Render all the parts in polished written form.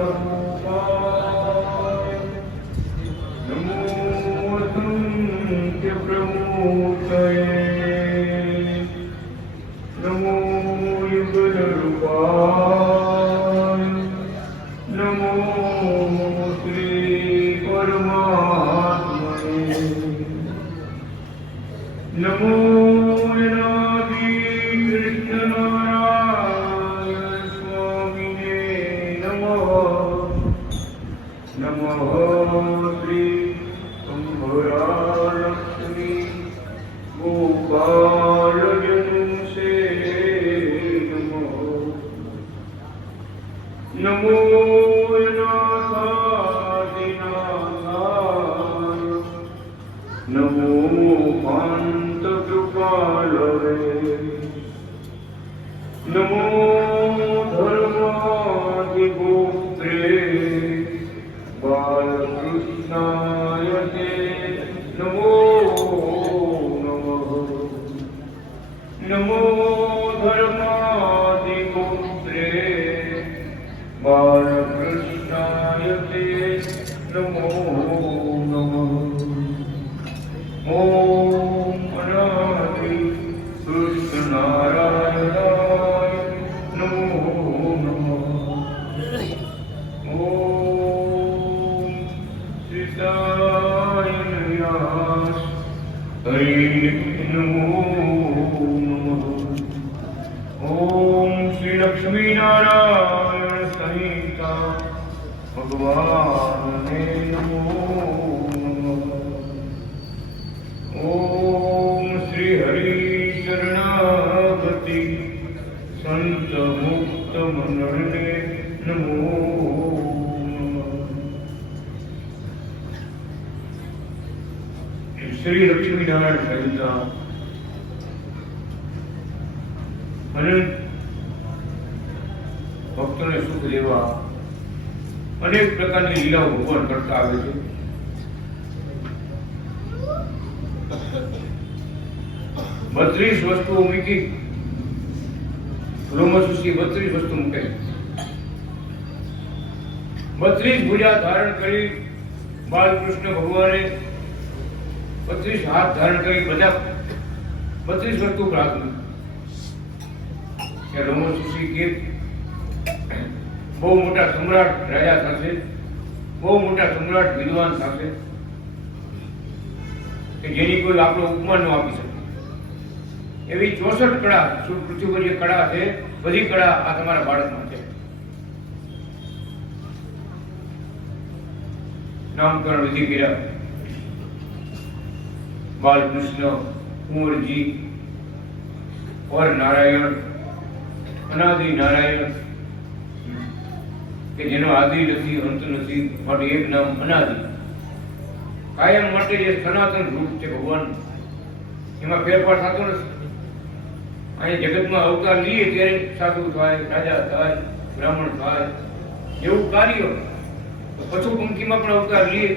स्वरूपाय नमो असंख्य प्रमूर्तये नमो युगलरूपाय नमो श्री परमात्मने नमो अनादि कृष्ण नारायण स्वामिने नमः नमः श्री शंभरालक्ष्मी गोपाल जनुषे नमः नमो अनाथादिनाथाय नमो पांत कृपालवे नमो धर्माधिगोप्त्रे बालकृष्णाय ते नमो नमः नमो धर्माधिगोप्त्रे बालकृष्णाय ते नमो नमः ओम अनादि कृष्ण नारायणाय नमो नमः ओम सीताय व्यास हरि नमो नमः ओम श्री लक्ष्मी नारायण संहिता भगवान ने नमो ओम श्री हरि शरणागति संत मुक्त मंडले नमो श्री लक्ष्मी नारायण संहिता अनंत भक्तों सुख देवा अनेक प्रकार की लीलाओं भगवान करता आवे छे। 32 वस्तुओं મૂકી રોમસુસી 32 વસ્તુ મૂકે 32 ભુજા ધારણ કરી બાલકૃષ્ણ ભગવાને 32 હાથ ધારણ કરી બધા 32 વસ્તુ પ્રાપ્ત કે રોમસુસી કે બહુ મોટા સમ્રાટ રાજા થશે બહુ મોટા સમ્રાટ વિદ્વાન થશે કે જેની કોઈ આપણો ઉપમા ન આપી શકે એવી 64 કળા પૃથ્વી પર જે કળા છે બધી કળા આ તમારા બાળકમાં છે। નામકરણ વિધિ કર્યા બાલકૃષ્ણ કુંવરજી और नारायण अनादि नारायण કે જેનો આદિ નથી અંત નથી પણ એક નામ અનાદિ કાયમ માટે જે સનાતન રૂપ છે ભગવાન એમાં ફેરફાર થતો નથી। અહીં જગતમાં અવતાર લઈએ ત્યારે સાધુ થાય રાજા થાય બ્રાહ્મણ થાય જેવું કાર્ય પશુ પંખીમાં પણ અવતાર લઈએ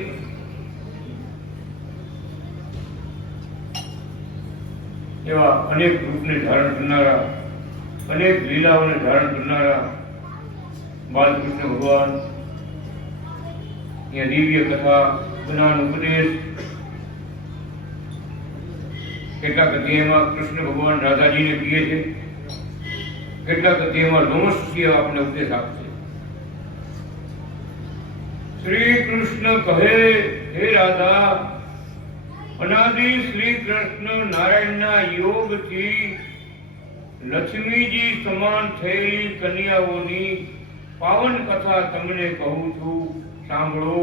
એવા અનેક રૂપને ધારણ કરનારા અનેક લીલાઓને ધારણ કરનારા बालकृष्ण भगवान ये दिव्य कथा ज्ञान उपदेश કેટલાક અધ્યાયમાં કૃષ્ણ ભગવાન રાધાજીને કહે છે કેટલાક અધ્યાયમાં લોમસુસીએ આપણે ઉપદેશ આપશે। શ્રી કૃષ્ણ કહે હે રાધા અનાદિ શ્રી કૃષ્ણ નારાયણના યોગથી લક્ષ્મીજી સમાન થયેલી કન્યાઓની पावन कथा तमने कहूं छू सांभळो।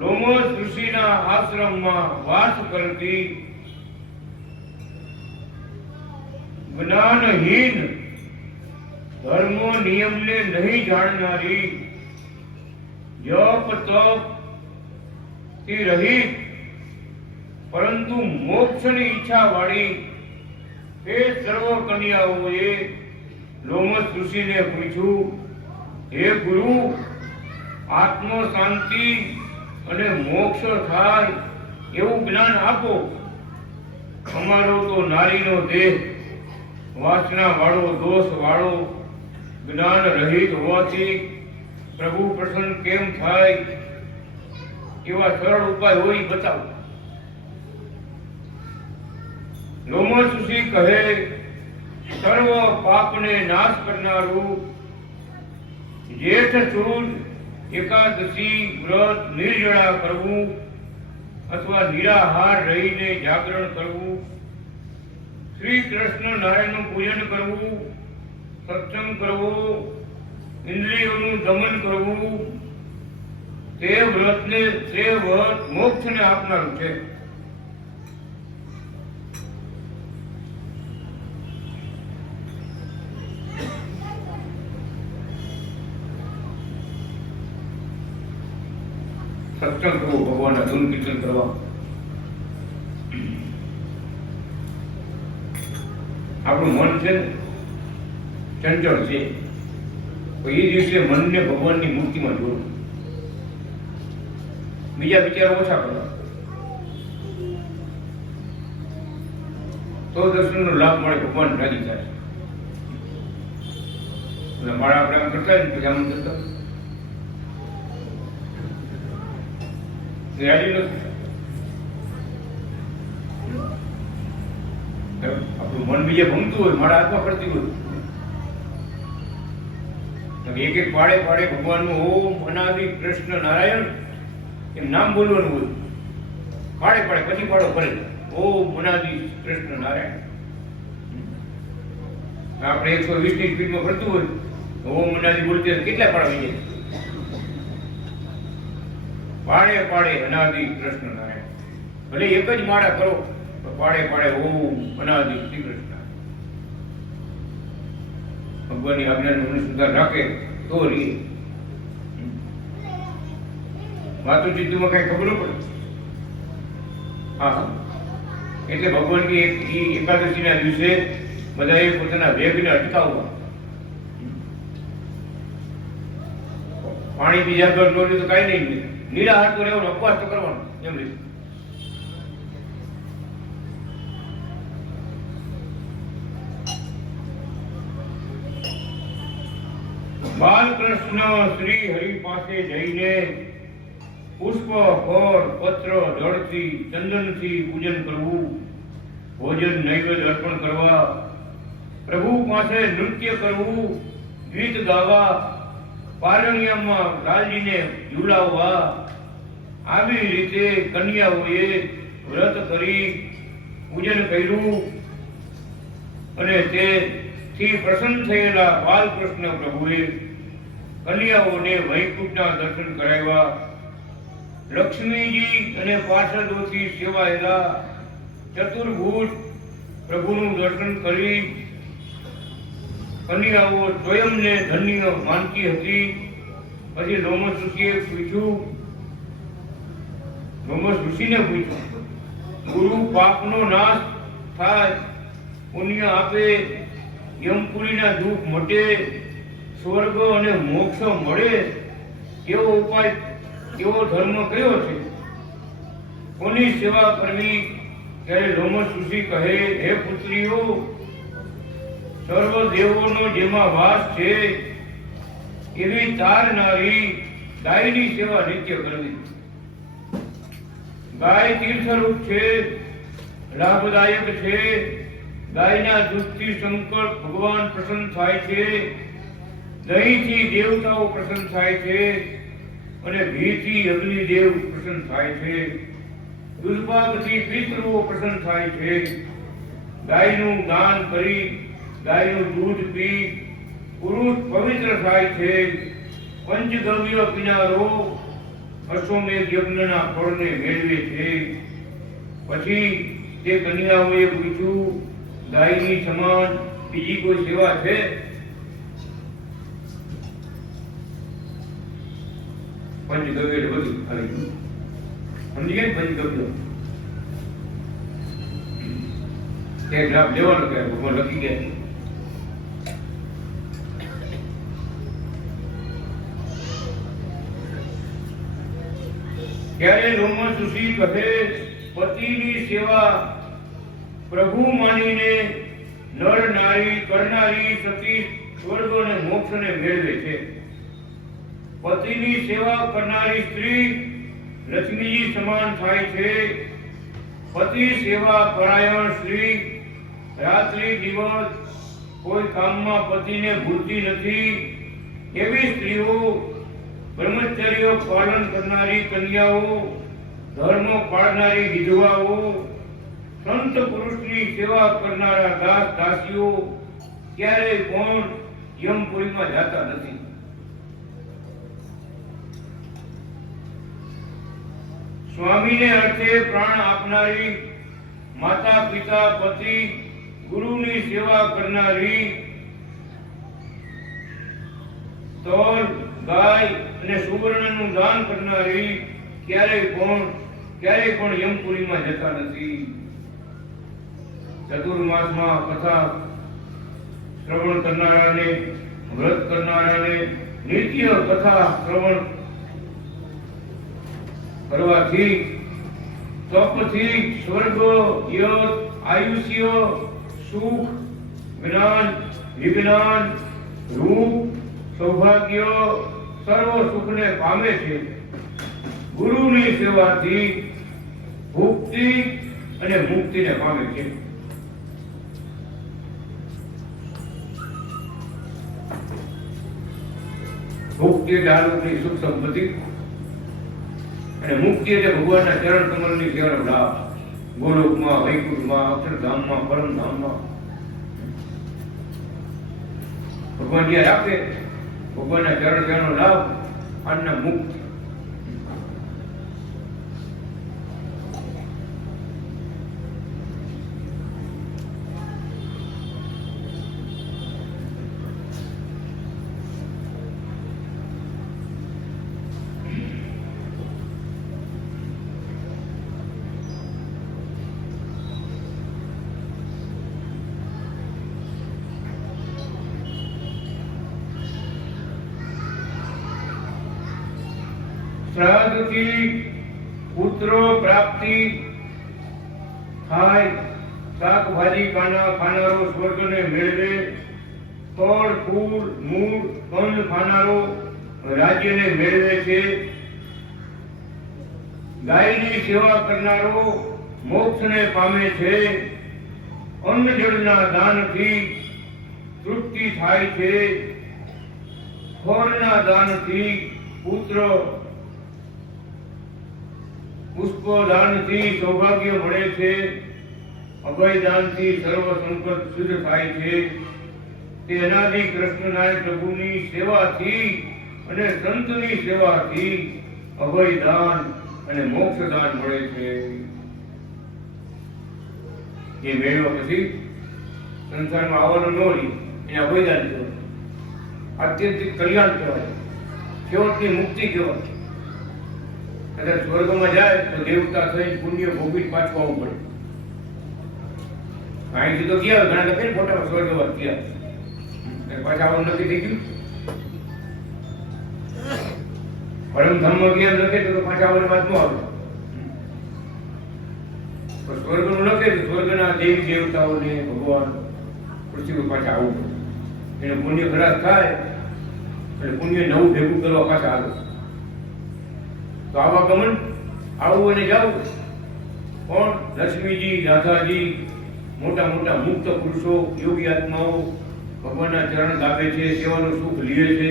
लोमस ऋषिना आश्रम में वास करती ज्ञानहीन धर्मो नियम ने नहीं जाननारी जप तप की रहित परंतु मोक्ष की इच्छा वाली हे सर्व कन्याओए लोमस ऋषि ने पूछू हे गुरु आत्म शांति અને મોક્ષ થાય એવું જ્ઞાન આપો। અમારો તો નારીનો દેહ વાસના વાળો દોષ વાળો જ્ઞાન રહિત હોવાથી પ્રભુ પ્રસન્ન કેમ થાય એવા સરળ ઉપાય હોય બતાવો. લોમસુષી કહે, સર્વ પાપને નાશ કરનારું જેઠ સુદ એકાદશી વ્રત નિર્જળા કરવું અથવા નિરાહાર રહીને જાગરણ કરવું, શ્રી કૃષ્ણ નારાયણનું પૂજન કરવું, સત્સંગ કરવો, ઇન્દ્રિયોનું દમન કરવું, તે વ્રત મોક્ષને આપનારું છે. સત્સંગ કરવો, ભગવાનના ધૂન કીર્તન કરવા. આપણું મન છે ચંચળ છે, તો એ દિવસે મનને ભગવાનની મૂર્તિમાં જોડવું, બીજા વિચારો ઓછા કરવા, તો દર્શનનો લાભ મળે, ભગવાન રાજી થાય. અને મારા આપણે આમ કરતા જ પછી આમ કરતા રાજી નથી. આપણું મન બીજે ભમતું હોય, મારા હાથમાં પડતી હોય, એક એક પાડે પાડે ભગવાનનું ઓમ અનાદિ કૃષ્ણ નારાયણ એમ નામ બોલવાનું હોય. પાડે પાડે પછી પાડો કરે ઓમ અનાદિ કૃષ્ણ નારાયણ. આપણે 120 ની સ્પીડમાં ફરતું હોય ઓમ અનાદિ બોલते કેટલા પાડવા જાય? પાડે પાડે અનાદિ કૃષ્ણ નારાયણ. ભલે એક જ માળા કરો તો પાડે પાડે ઓમ અનાદિ શ્રી કૃષ્ણ. ભગવાનની આજ્ઞાનું અનુસંધાન રાખે તો રીએ. વાતું ચિત્તુમાં કઈ ખબર પડે. હા, એટલે ભગવાનની એકાદશીના દિવસે બધાએ પોતાના વેગને અટકાવવા. પાણી બીજા ઘર લો તો કઈ નહીં, નિરાહાર તો રહેવાનો, ઉપવાસ તો કરવાનો એમ રીતે. બાલકૃષ્ણ શ્રી હરિ પાસે જઈને પુષ્પ, ફળ, પત્ર, જળથી, ચંદનથી પૂજન કરવું, ભોજન નૈવેદ્ય અર્પણ કરવા, પ્રભુ પાસે નૃત્ય કરવું, ગીત ગાવા, પારણિયામાં લાલજીને ઝુલાવવા, આવી રીતે કન્યાઓએ વ્રત કરી પૂજન કર્યું અને તેથી પ્રસન્ન થયેલા બાલકૃષ્ણ પ્રભુએ કન્યાઓને વૈકુંઠના દર્શન કરાવ્યા. લક્ષ્મીજી અને પાર્ષદોથી સેવાયેલા ચતુર્ભુજ પ્રભુનું દર્શન કરી કન્યાઓ સ્વયંને ધન્ય માનતી હતી. પછી લોમસ ઋષિએ પૂછ્યું, ગુરુ પાપનો નાશ થાય, પુણ્ય આપે, યમપુરીના દુઃખ મટે, સ્વર્ગ અને મોક્ષ મળે, કેવો ઉપાય, કેવો ધર્મ કયો છે? કોની સેવા કરવી? ત્યારે લોમસ ઋષિ કહે, હે પુત્રીઓ, સર્વ દેવોનો જેમાં વાસ છે એવી તારનારી ગાયની સેવા નિત્ય કરવી. ગાય તીર્થરૂપ છે, લાભદાયક છે. ગાયના દૂધથી શંકર ભગવાન પ્રસન્ન થાય છે, દહીંથી દેવતાઓ પ્રસન્ન થાય છે અને ઘીથી અગ્નિદેવ પ્રસન્ન થાય છે, દુર્ભાગથી પિતૃઓ પ્રસન્ન થાય છે. ગાયનું દાન કરી, ગાયનું દૂધ પી પુરુષ પવિત્ર થાય છે. પંચગવ્ય પીનારો અશ્વમેઘ યજ્ઞના ફળને મેળવે છે. પછી તે કન્યાઓએ પૂછ્યું, ગાયની સમાન બીજી કોઈ સેવા છે? પંચગવ્ય એટલે બધું ખાલી સમજી ગયા. પંચગવ્ય તે લાભ લેવાનો કે ભગવાન લખી ગયા. ત્યારે લોમસ ઋષિ કહે, પતિની સેવા પ્રભુ માનીને નર નારી કરનારી સતી સ્વર્ગ અને મોક્ષને મેળવે છે. પતિની સેવા કરનારી સ્ત્રી લક્ષ્મીજી સમાન થાય છે. પતિ સેવા પરાયણ સ્ત્રી રાત્રિ દિવસ કોઈ કામમાં પતિને ભૂલતી નથી. એવી સ્ત્રીઓ, બ્રહ્મચર્ય પાલન કરનારી કન્યાઓ, ધર્મ પાળનારી વિધવાઓ, સંત પુરુષની સેવા કરનારા દાસ દાસીઓ ક્યારેય પણ યમપુરીમાં જતા નથી. સ્વામીને અર્થે પ્રાણ આપનારી માતા પિતા પતિ ગુરુની સેવા કરનારી, તલ ગાય અને સુવર્ણનું દાન કરનારી ક્યારેય પણ યમપુરીમાં જતા નથી. ચતુર્માસમાં કથા શ્રવણ કરનારાને, વ્રત કરનારાને નિત્ય કથા શ્રવણ કરવાથી, તપથી સ્વર્ગ, યશ, આયુષ્ય, સુખ, જ્ઞાન, વિજ્ઞાન, રૂપ, સૌભાગ્ય સર્વ સુખને પામે છે. ગુરુની સેવાથી ભુક્તિ અને મુક્તિને પામે છે. ભુક્તિ એટલે આલોકની સુખ સંપત્તિ અને મુક્તિ એટલે ભગવાનના ચરણ કમળની સેવાનો લાભ. ગોલોકમાં, વૈકુંઠમાં, અક્ષરધામમાં, પરમધામમાં ભગવાન જ્યાં રાખે ભગવાનના ચરણ સેવાનો લાભ અને મુક્તિ. શ્રાદ્ધથી પુત્ર પ્રાપ્તિ થાય. શાકભાજી ખાનારો સ્વર્ગને મેળવે. ફળ ફૂલ મૂળ કંદ ખાનારો રાજ્યને મેળવે છે. ગાયની સેવા કરનારો મોક્ષને પામે છે. અન્ન જળના દાનથી તૃપ્તિ થાય છે. ફળના દાનથી પુત્ર, પુષ્પ દાનથી સૌભાગ્ય મળે છે. અભય દાનથી સર્વ સંકટ સિદ્ધ થાય છે. તે અનાદિ કૃષ્ણનારાયણ પ્રભુની સેવાથી અને સંતની સેવાથી અભય દાન અને મોક્ષ દાન મળે છે. એ મેળવ્યા પછી સંસારમાં આવવાનું ન રહી એને અભય દાન કહેવાય. આત્યંતિક કલ્યાણ કહેવાય. છેવટની મુક્તિ કહેવાય. કદાચ સ્વર્ગમાં જાય તો દેવતા થઈ પુણ્ય ભોગવી પાછું આવવું પડે. અહીંથી તો ગયા ઘણા લખે ને ફોટામાં સ્વર્ગવાસ ગયા, પાછા આવવાનું નક્કી થઈ ગયું. પરમધામમાં ગયા લખે તો પાછા આવવાની વાત ન આવે. સ્વર્ગનું લખે તો સ્વર્ગના દેવી દેવતાઓને ભગવાન પૃથ્વી પર પાછા આવવું પડે. એનું પુણ્ય ખરાબ થાય એટલે પુણ્ય નવું ભેગું કરવા પાછા આવે. તો આવા ગમન આવું અને જાવું. પણ લક્ષ્મીજી, રાધાજી, મોટા મોટા મુક્ત પુરુષો, યોગી આત્માઓ ભગવાનના ચરણ દાબે છે, સેવાનું સુખ લે છે,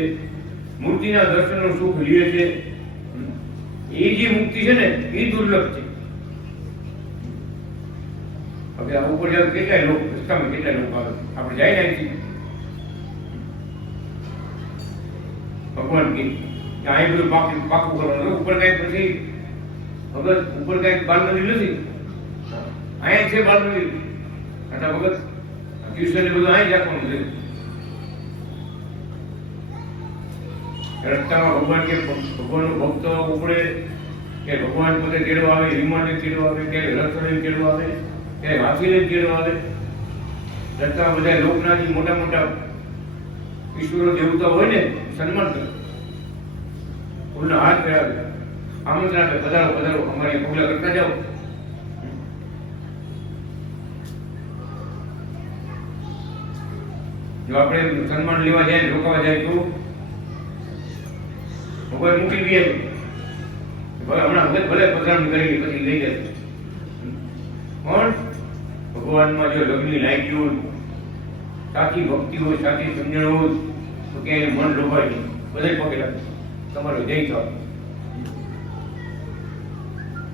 મૂર્તિના દર્શનનું સુખ લે છે. એ જે મુક્તિ છે ને એ દુર્લભ છે. હવે આ ઉપર જાવ કેટલાય લોકો, રસ્તામાં કેટલાય લોકો આવે, આપણે જાય ને અહીંથી ભગવાન કે અહીં બધું પાકું કરવાનું. ઉપર કઈ પછી વગર ઉપર કઈ બાલ મંદિર નથી, અહીંયા છે બાલ મંદિર. આટલા વગર ટ્યુશન ને બધું અહીં જ રાખવાનું છે. રસ્તામાં ભગવાન કે ભગવાનનો ભક્ત ઉપડે કે ભગવાન પોતે તેડવા આવે, વિમાને તેડવા આવે, ક્યારેક રથ લઈને તેડવા આવે, ક્યારેક હાથી લઈને તેડવા આવે. રસ્તામાં બધા લોકનાથજી મોટા મોટા ઈશ્વરો દેવતા હોય ને સન્માન કરે, ફૂલના હાથ પહેરાવે, આમંત્રણ આપે, પધારો પધારો, અમારી પગલા કરતા જાઓ. જો આપણે સન્માન લેવા જાય રોકાવા જાય તો ભગવાન મૂકી દે હમણાં ભલે પધરામણી કરી પછી લઈ જશે પણ ભગવાનમાં જો લગ્નની લાયકી હોય સાચી ભક્તિ હોય સાચી સમજણ હોય તો ક્યાંય મન લોભાય નહીં બધા પગે લાગે તમારો જય થાવ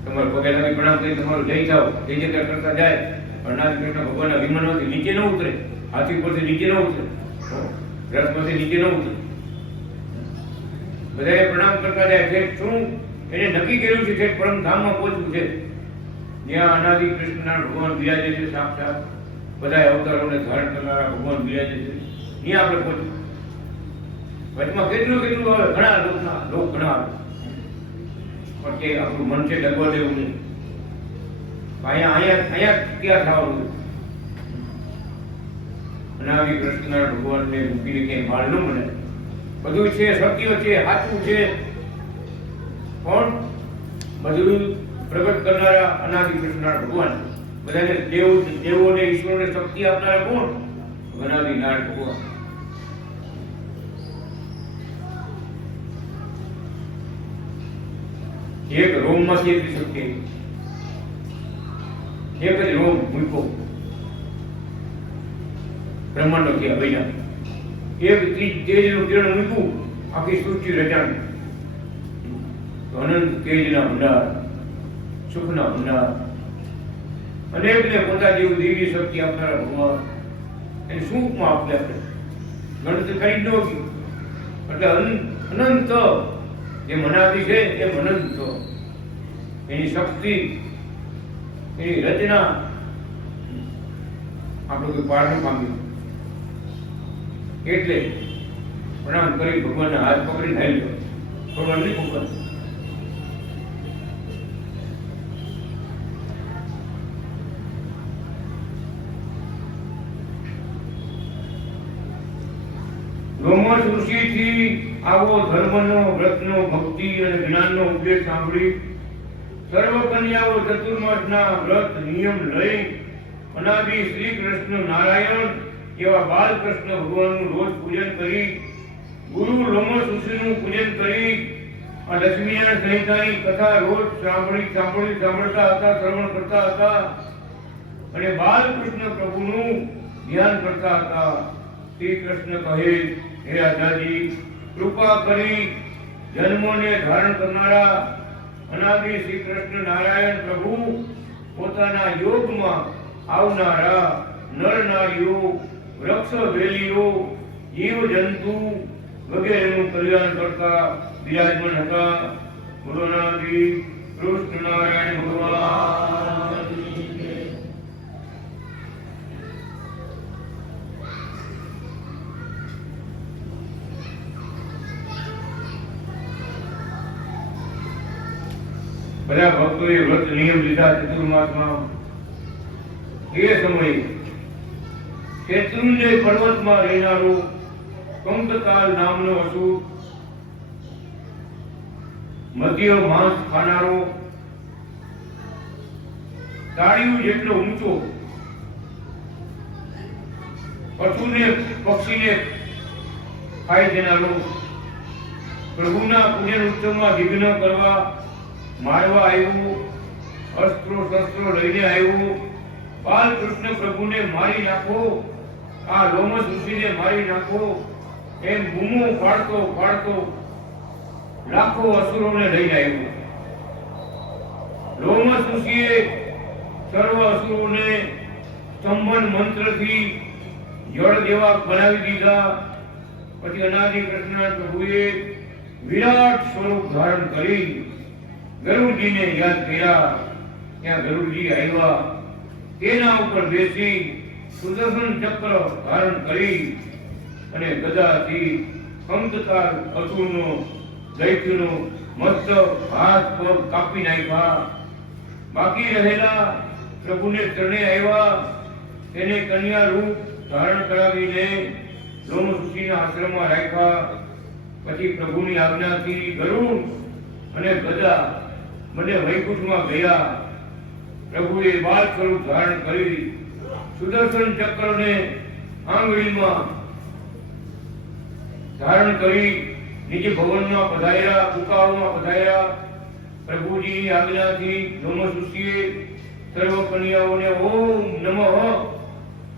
તમારો પગે લાગી પ્રણામ કરી તમારો જય થાવ જય જયકાર કરતા જાય અનાજ કૃષ્ણ ભગવાનના વિમાનમાંથી નીચે ન ઉતરે હાથી પરથી નીચે ન ઉતરે રથમાંથી નીચે ન ઉતરે બધાએ પ્રણામ કરતા જાય છે શું એને નક્કી કર્યું છે કે પરમ ધામમાં પહોંચવું છે જ્યાં અનાદિ કૃષ્ણના ભગવાન બિરાજે છે સાક્ષાત બધા અવતારોને ધારણ કરનારા ભગવાન બિરાજે છે ત્યાં આપણે પહોંચવું વચમાં કેટલું આવે ઘણા લોક ઘણા આવે પણ કે આપણું મન છે ડગવા દેવું નહીં અહીંયા ક્યાં થવાનું અનાદિ કૃષ્ણના ભગવાનને મૂકીને ક્યાંય માલ ન મળે બધું છે સત્ય છે સાચું છે પણ બધું પ્રગટ કરનારા અનાદિ કૃષ્ણના ભગવાન બધાને દેવોને ઈશ્વરને શક્તિ આપનારા કોણ અનાદિ નારાયણ ભગવાન એક રોમમાંથી એટલી શક્તિ એક જ રોમ મૂકો બ્રહ્માંડો થયા બન્યા એક તેજનું કિરણ મૂક્યું આખી સૃષ્ટિ રચાણી તો અનંત તેજના ભંડાર સુખના ભંડાર અનેકને પોતા જેવું દેવી શક્તિ આપનારા ભગવાન એને સુખમાં આપ્યા આપણે ગણતરી કરી ન ગયું એટલે અનંત જે મનાતી છે એ અનંત એની શક્તિ એની રચના આપણું કોઈ પાર ન પામ્યું એટલે પ્રણામ કરી ભગવાનના હાથ પકડી થાય ભગવાન નહીં પકડ રોમસ ઋષિથી આવો ધર્મનો વ્રતનો ભક્તિ અને જ્ઞાનનો ઉપદેશ સાંભળી સર્વ કન્યાઓ ચતુર્માસના વ્રત નિયમ લઈ અનાદિ શ્રી કૃષ્ણ નારાયણ એવા બાલકૃષ્ણ ભગવાનનું રોજ પૂજન કરી ગુરુ રોમસ ઋષિનું પૂજન કરી આ લક્ષ્મીનારાયણ સંહિતાની કથા રોજ સાંભળતા હતા શ્રવણ કરતા હતા અને બાલકૃષ્ણ પ્રભુનું ધ્યાન કરતા હતા શ્રી કૃષ્ણ કહે હે રાજાજી કૃપા કરી જન્મોને ધારણ કરનારા અનાદિ શ્રી કૃષ્ણ નારાયણ પ્રભુ પોતાના યોગમાં આવનારા નર નારીઓ વૃક્ષ વેલીઓ જીવ જંતુ વગેરેનું કલ્યાણ કરતા બિરાજમાન હતા. બોલો અનાદિ કૃષ્ણ નારાયણ ભગવાન. બધા ભક્તોએ વ્રત નિયમ લીધા ચતુર્માસમાં. એ સમયે શેત્રુંજય પર્વતમાં રહેનારો કંકકાલ નામનો અસુર, મધ્ય માંસ ખાનારો, તાળીયું જેટલો ઊંચો, પશુને પક્ષીને ખાઈ દેનારો, પ્રભુના પૂજન ઉત્સવમાં વિઘ્ન કરવા મારવા આવ્યું, અસ્ત્રો શસ્ત્રો લઈને આવ્યું, બાલકૃષ્ણ પ્રભુને મારી નાખો, આ રોમસ ઋષિને મારી નાખો એમ બૂમો પાડતો લાખો અસુરોને લઈને આવ્યો. રોમસ ઋષિએ સર્વ અસુરોને સ્તંભન મંત્રથી જળ જેવા બનાવી દીધા. પછી અનાદિ કૃષ્ણ પ્રભુએ વિરાટ સ્વરૂપ ધારણ કરી ગરુડજીને યાદ કર્યા. ત્યાં ગરુડજી આવ્યા, તેના ઉપર બેસી સુદર્શન ચક્ર ધારણ કરી અને ગદાથી કંકકાલ અસુરનો દૈત્યનો મસ્તક હાથ પગ કાપી નાખ્યા. બાકી રહેલા પ્રભુને ચરણે આવ્યા, તેને કન્યા રૂપ ધારણ કરાવીને રોમ ઋષિના આશ્રમમાં રાખ્યા. પછી પ્રભુની આજ્ઞાથી ગરુડ અને ગદા બંને વૈકુંઠમાં ગયા. પ્રભુએ બાળ સ્વરૂપ ધારણ કરી સુદર્શન ચક્રને આંગળીમાં ધારણ કરી નિજ ભવનમાં પધાર્યા, કુકાઓમાં પધાર્યા. પ્રભુજીની આજ્ઞાથી નમઃ સર્વ કન્યાઓને ઓમ નમઃ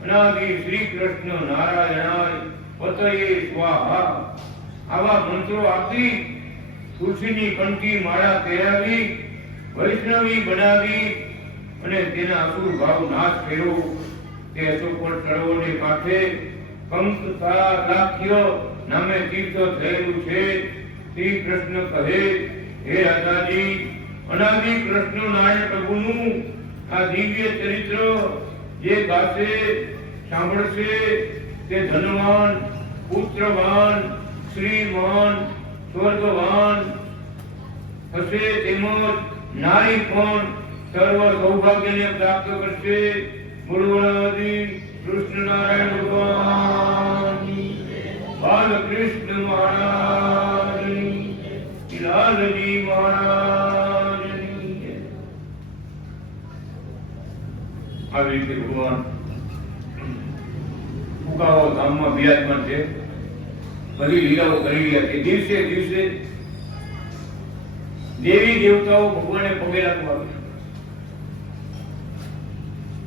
અનાદિ શ્રી કૃષ્ણ નારાયણાય પતયે સ્વાહા આવા મંત્રો આપી તુલસીની કંઠી માળા પહેરાવી વૈષ્ણવી બનાવી અને તેના અસુર ભાવ નાશ કર્યો. તે અશોકવટ સરોવરને કાંઠે કંકતાલાખ્ય નામે તીર્થ થયેલું છે. શ્રી કૃષ્ણ કહે, હે રાધાજી, અનાદિ કૃષ્ણ નારાયણ પ્રભુનું આ દિવ્ય ચરિત્ર જે ગાશે સાંભળશે તે ધનવાન, પુત્રવાન, શ્રીમાન, સ્વર્ગવાન થશે, તેમજ નારી પણ સર્વ સૌભાગ્યને પ્રાપ્ત કરશે. બોલવાનાદિ કૃષ્ણ નારાયણ ભગવાન, બાલકૃષ્ણ મહારાજ, લાલજી મહારાજ. આવી રીતે ભગવાન ફુકાઓ ધામમાં બિરાજમાન છે. બધી લીલાઓ કરી રહ્યા છે. દિવસે દિવસે દેવી દેવતાઓ ભગવાનને પગે લાગવા આવે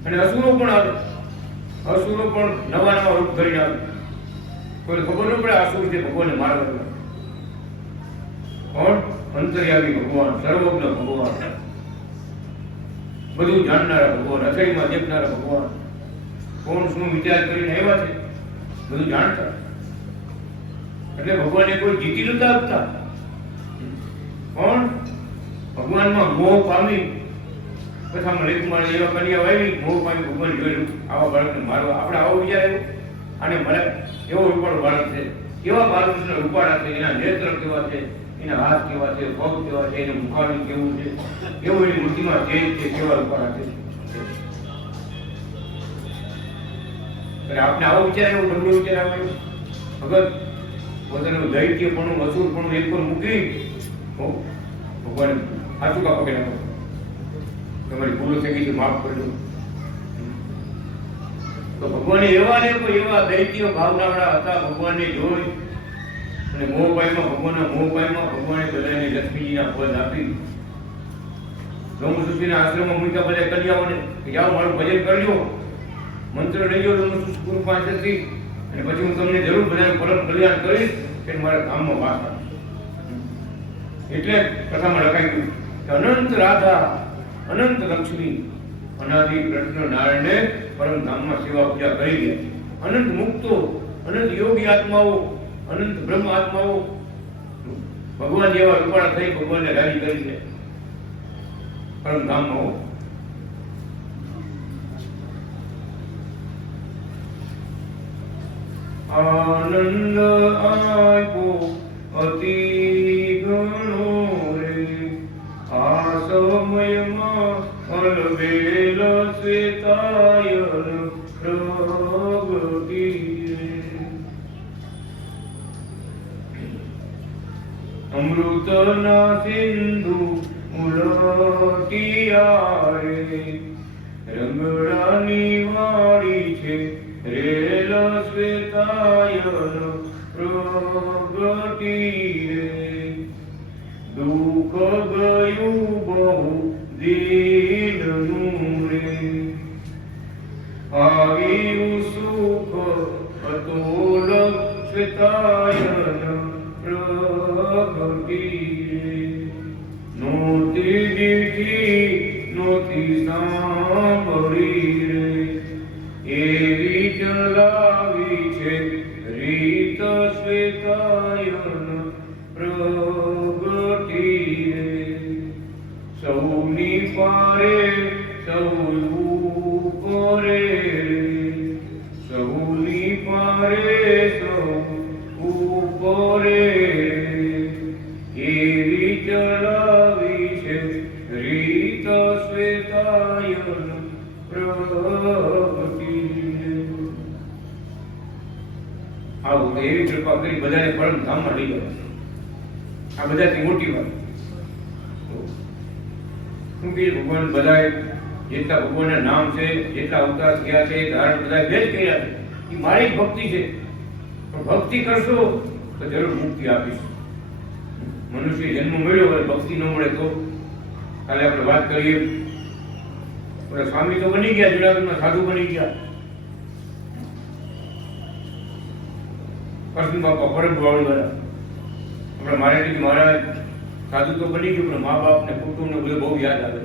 અને અસુરો પણ આવે. અસુરો પણ નવા નવા રૂપ ધરીને આવે. કોઈ ખબર ન પડે અસુર છે ભગવાનને મારવા. કોણ? અંતર્યામી ભગવાન, સર્વજ્ઞ ભગવાન, બધું જાણનારા ભગવાન, અથડીમાં દેખનારા ભગવાન. કોણ શું વિચાર કરીને આવ્યા છે બધું જાણતા. એટલે ભગવાનને કોઈ જીતી નતા આપતા. કોણ? ભગવાનમાં મોહ પામી કથામાં લેખમાં એવા કન્યા આવી મોહ પામી ભગવાન જોયેલું આવા બાળકને મારવા. આપણે આવો વિચાર આવ્યો અને મને એવો રૂપાળો બાળક છે, કેવા બાળકના રૂપાળા છે, એના નેત્ર કેવા છે, એના હાથ કેવા છે, પગ કેવા છે, એનું મુખાનું કેવું છે, એવું એની મૂર્તિમાં તેજ છે, કેવા રૂપાળા છે. આપણે આવો વિચાર એવો ડબલો વિચાર આવ્યો. ભગત પોતાનું દૈત્ય પણ અસુર પણ એક પર મૂકી ભગવાન સાચું કા પકડી નાખો. તમારી ભૂલો થઈ ગઈ તો માફ કરજો. તો ભગવાને એવા ને એવા દૈત્ય ભાવનાવાળા હતા. ભગવાનને જોઈ અને મોહપાઈમાં ભગવાને બધાને લક્ષ્મીજીના પદ આપી. લોમસુષીના આશ્રમમાં મૂક્યા બધા કન્યાઓને કે જાઓ મારું ભજન કરજો, મંત્ર લઈજો લોમસુષ ગુરુ પાસેથી, અને પછી હું તમને જરૂર બધાને પરમ કલ્યાણ કરીશ કે મારા ગામમાં વાસ આપીશ. એટલે કથામાં લખાયું કે અનંત રાધા, અનંત લક્ષ્મી, અનાદિ કૃષ્ણ નારાયણને પરમ ધામમાં સેવા પૂજા કરી રહ્યા. અનંત મુક્તો, અનંત યોગી આત્માઓ, અનંત બ્રહ્મ આત્માઓ ભગવાન જેવા રૂપાળા થઈ ભગવાનને રાજી કરી છે પરમ ધામમાં. આનંદ આપ્યો અતિ ઘણો રે આ સમયમાં અલબેલ શ્વેતાયન પ્રગટી. અમૃતના સિંધુ ઉલટિયા રે રંગડાની વાળી છે રેલ શ્વેતાયન પ્રગટી રે. દુઃખ ગયું બહુ દીનનું રે આવ્યું સુખ અતોલ શ્વેતાયન પ્રગટી રે. નોતી દીઠી નોતી સાંભળી રે એવી ચલાવી છે રીત શ્વેતાયન પ્રગટી રે. સૌની પારે સૌ ઉપરે રે સૌની પારે સૌ ઉપરે એવી ચલાવી છે રીત શ્વેતાયન પ્રગટી. આવું એવી કૃપા કરી બધાને પરમ ધામમાં લઈ ગયા. આ બધાથી મોટી વાત શું કે ભગવાન બધાએ જેટલા ભગવાનના નામ છે, જેટલા અવતાર થયા છે, ધારણ બધા ભેદ કર્યા છે. એ મારી ભક્તિ છે. પણ ભક્તિ કરશો તો જરૂર મુક્તિ આપીશ. મનુષ્ય જન્મ મળ્યો હોય ભક્તિ ન મળે તો કાલે આપણે વાત કરીએ સ્વામી તો બની ગયા, જુનાગઢમાં સાધુ બની ગયા. કૃષ્ણ બાપા પરમ વાળા આપણે મારાથી મહારાજ સાધુ તો બની ગયું, પણ મા બાપ ને કુટુંબ ને બધું બહુ યાદ આવે,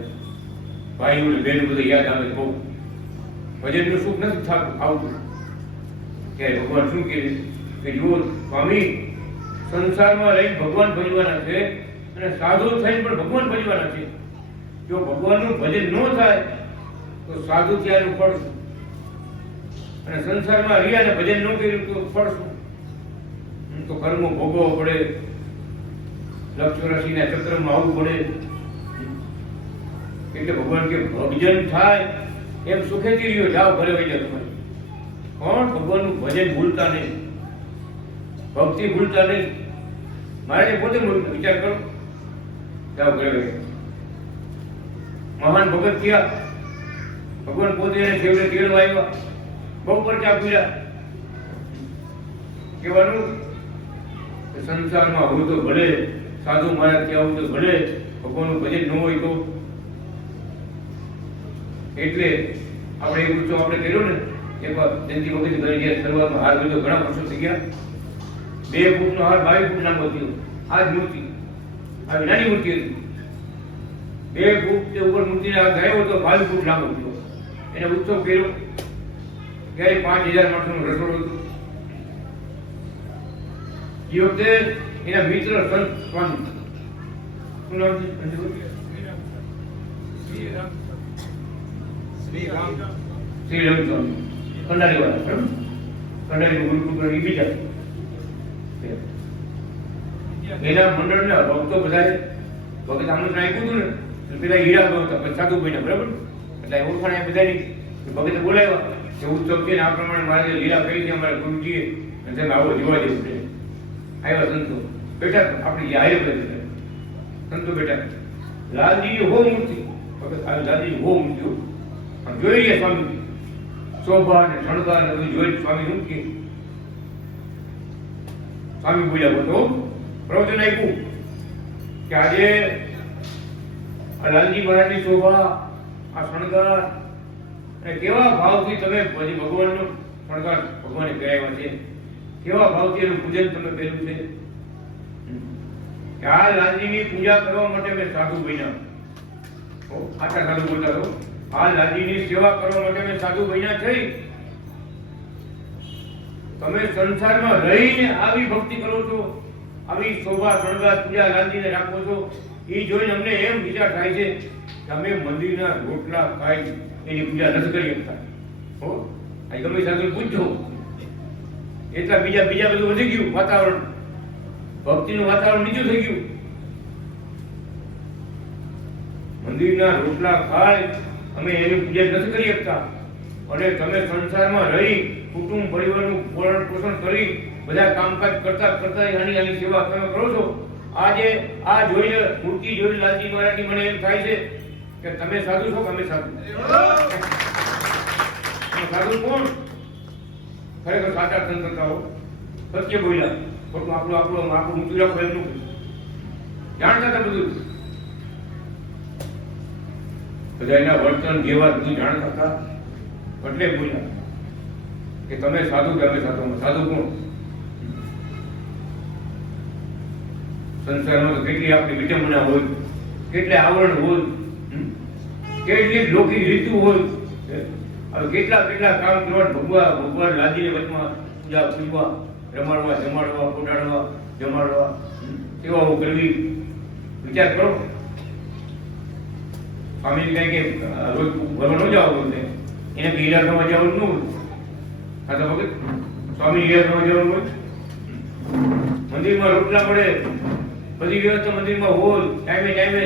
ભાઈઓ ને બહેનો બધું યાદ આવે બહુ. ભજનનું સુખ નથી આવતું. ત્યારે ભગવાન શું કહે કે જુઓ સ્વામી, સંસારમાં રહી ભગવાન ભજવાના છે અને સાધુ થઈને પણ ભગવાન ભજવાના છે. જો ભગવાનનું ભજન ન થાય તો સાધુ ત્યાંનું ફળ શું? અને સંસારમાં રહ્યા ને ભજન ન કર્યું તો ફળ શું? તો કર્મો ભોગવવો પડે, લક્ષ્ય રાશિના ચક્રમાં આવવું પડે. એટલે ભગવાન કે ભજન થાય એમ સુખેથી રહ્યો, જાઓ ઘરે વહી જાઓ. તમારે કોણ ભગવાનનું ભજન ભૂલતા નહીં, ભક્તિ ભૂલતા નહીં. મારે પોતે વિચાર કરો, જાઓ ઘરે વહી જાઓ. મહાન ભગત થયા, ભગવાન પોતે એને છેવટે તેડવા આવ્યા, બહુ પરચા પીડ્યા. કહેવાનું સંસારમાં હોય તો ભલે, સાધુ મહારાજ ત્યાં હોય તો ભલે, ભગવાનનું ભજન ન હોય તો. એટલે આપણે એ ઉત્સવ આપણે કર્યો ને, એકવાર જયંતિ વખતે કરી ગયા શરૂઆતમાં હાર બધો ઘણા વર્ષો થઈ ગયા. 2 ફૂટનો હાર 22 ફૂટ લાંબો થયો. આ જ મૂર્તિ, આવી નાની મૂર્તિ હતી. 2 ફૂટ ઉપર મૂર્તિને હાથ આવ્યો તો 22 ફૂટ લાંબો થયો. એને ઉત્સવ કર્યો ત્યારે 5000 માણસોનું રસોડું હતું. એ વખતે એના મિત્ર સંત સ્વામી, શું નામ છે? શ્રી રામ સ્વામી કંડારી વાળા, બરાબર? કંડારી ગુરુકુળ એ બીજા એના મંડળના ભક્તો બધા વખત આમંત્રણ આપ્યું હતું ને, પેલા હીરા ગયો હતા, પછી સાધુ બન્યા, બરાબર? એટલે ઓળખાણ બધાની ભગતે બોલાવ્યા કે ઉત્સવ છે ને આ પ્રમાણે મારે લીલા કરી છે અમારા ગુરુજીએ, અને આવો જોવા જેવું છે. આવ્યા સંતો બેઠા, આપણી હારે બધા સંતો બેઠા. લાલજી હો મૂર્તિ, વખત લાલજી હો મૂર્તિ જોઈ રહ્યા સ્વામી, શોભા ને શણગાર ને બધું જોઈ સ્વામી શું કે સ્વામી બોલ્યા તો પ્રવચન આપ્યું કે આજે લાલજી મહારાજની શોભા, આ શણગાર અને કેવા ભાવથી તમે ભગવાનનો શણગાર ભગવાને કરાવ્યા છે, કેવા ભાવથી એનું પૂજન તમે કર્યું છે. આ લાલજીની પૂજા કરવા માટે મેં સાધુ બન્યા. આટલા સાધુ બોલતા હતો. આ લાલજીની સેવા કરવા માટે મેં સાધુ બન્યા છે. તમે સંસારમાં રહીને આવી ભક્તિ કરો છો, આવી શોભા શણગાર પૂજા લાલજીને રાખો છો. એ જોઈને અમને એમ વિચાર થાય છે કે અમે મંદિરના રોટલા ખાઈ એની પૂજા નથી કરી શકતા. હો આ ગમે સાધુ પૂછજો, એટલા બીજા બધું વધી ગયું વાતાવરણ, ભક્તિનું વાતાવરણ નીચું થઈ ગયું. મંદિરના રોટલા ખાય અમે એની પૂજા નથી કરી શકતા, અને તમે સંસારમાં રહી કુટુંબ પરિવારનું ભરણ પોષણ કરી બધા કામકાજ કરતા આની સેવા તમે કરો છો. આજે આ જોઈને મૂર્તિ જોઈને લાલજી મહારાજની મને એમ થાય છે કે તમે સાધુ છો કે અમે સાધુ? સાધુ કોણ? ખરેખર સાચા સંતતાઓ સત્ય બોલ્યા, ખોટું આપણું ઊંચું રાખો એમનું જાણતા હતા બધું. બધા એના વર્તન જેવા બધું જાણતા હતા, એટલે બોલ્યા કે તમે સાધુ કે અમે સાધુ. સાધુ કોણ? સંસારમાં તો કેટલી આપણી વિટંબના હોય, કેટલા આવરણ હોય, કેટલી લૌકિક રીતુ હોય. હવે કેટલા કામ કરવા ભગવાન લાદીને વચમાં પૂજા પૂજવા, રમાડવા જમાડવા, પોટાડવા જમાડવા, સેવાઓ કરવી. વિચાર કરો. સ્વામી કહે કે રોજ ઘરમાં ન જવાનું છે, એને હીરામાં જવાનું ન હોય. આ તો વખત સ્વામી હીરામાં જવાનું હોય. મંદિરમાં રોટલા મળે, બધી વ્યવસ્થા મંદિરમાં હોય, ટાઈમે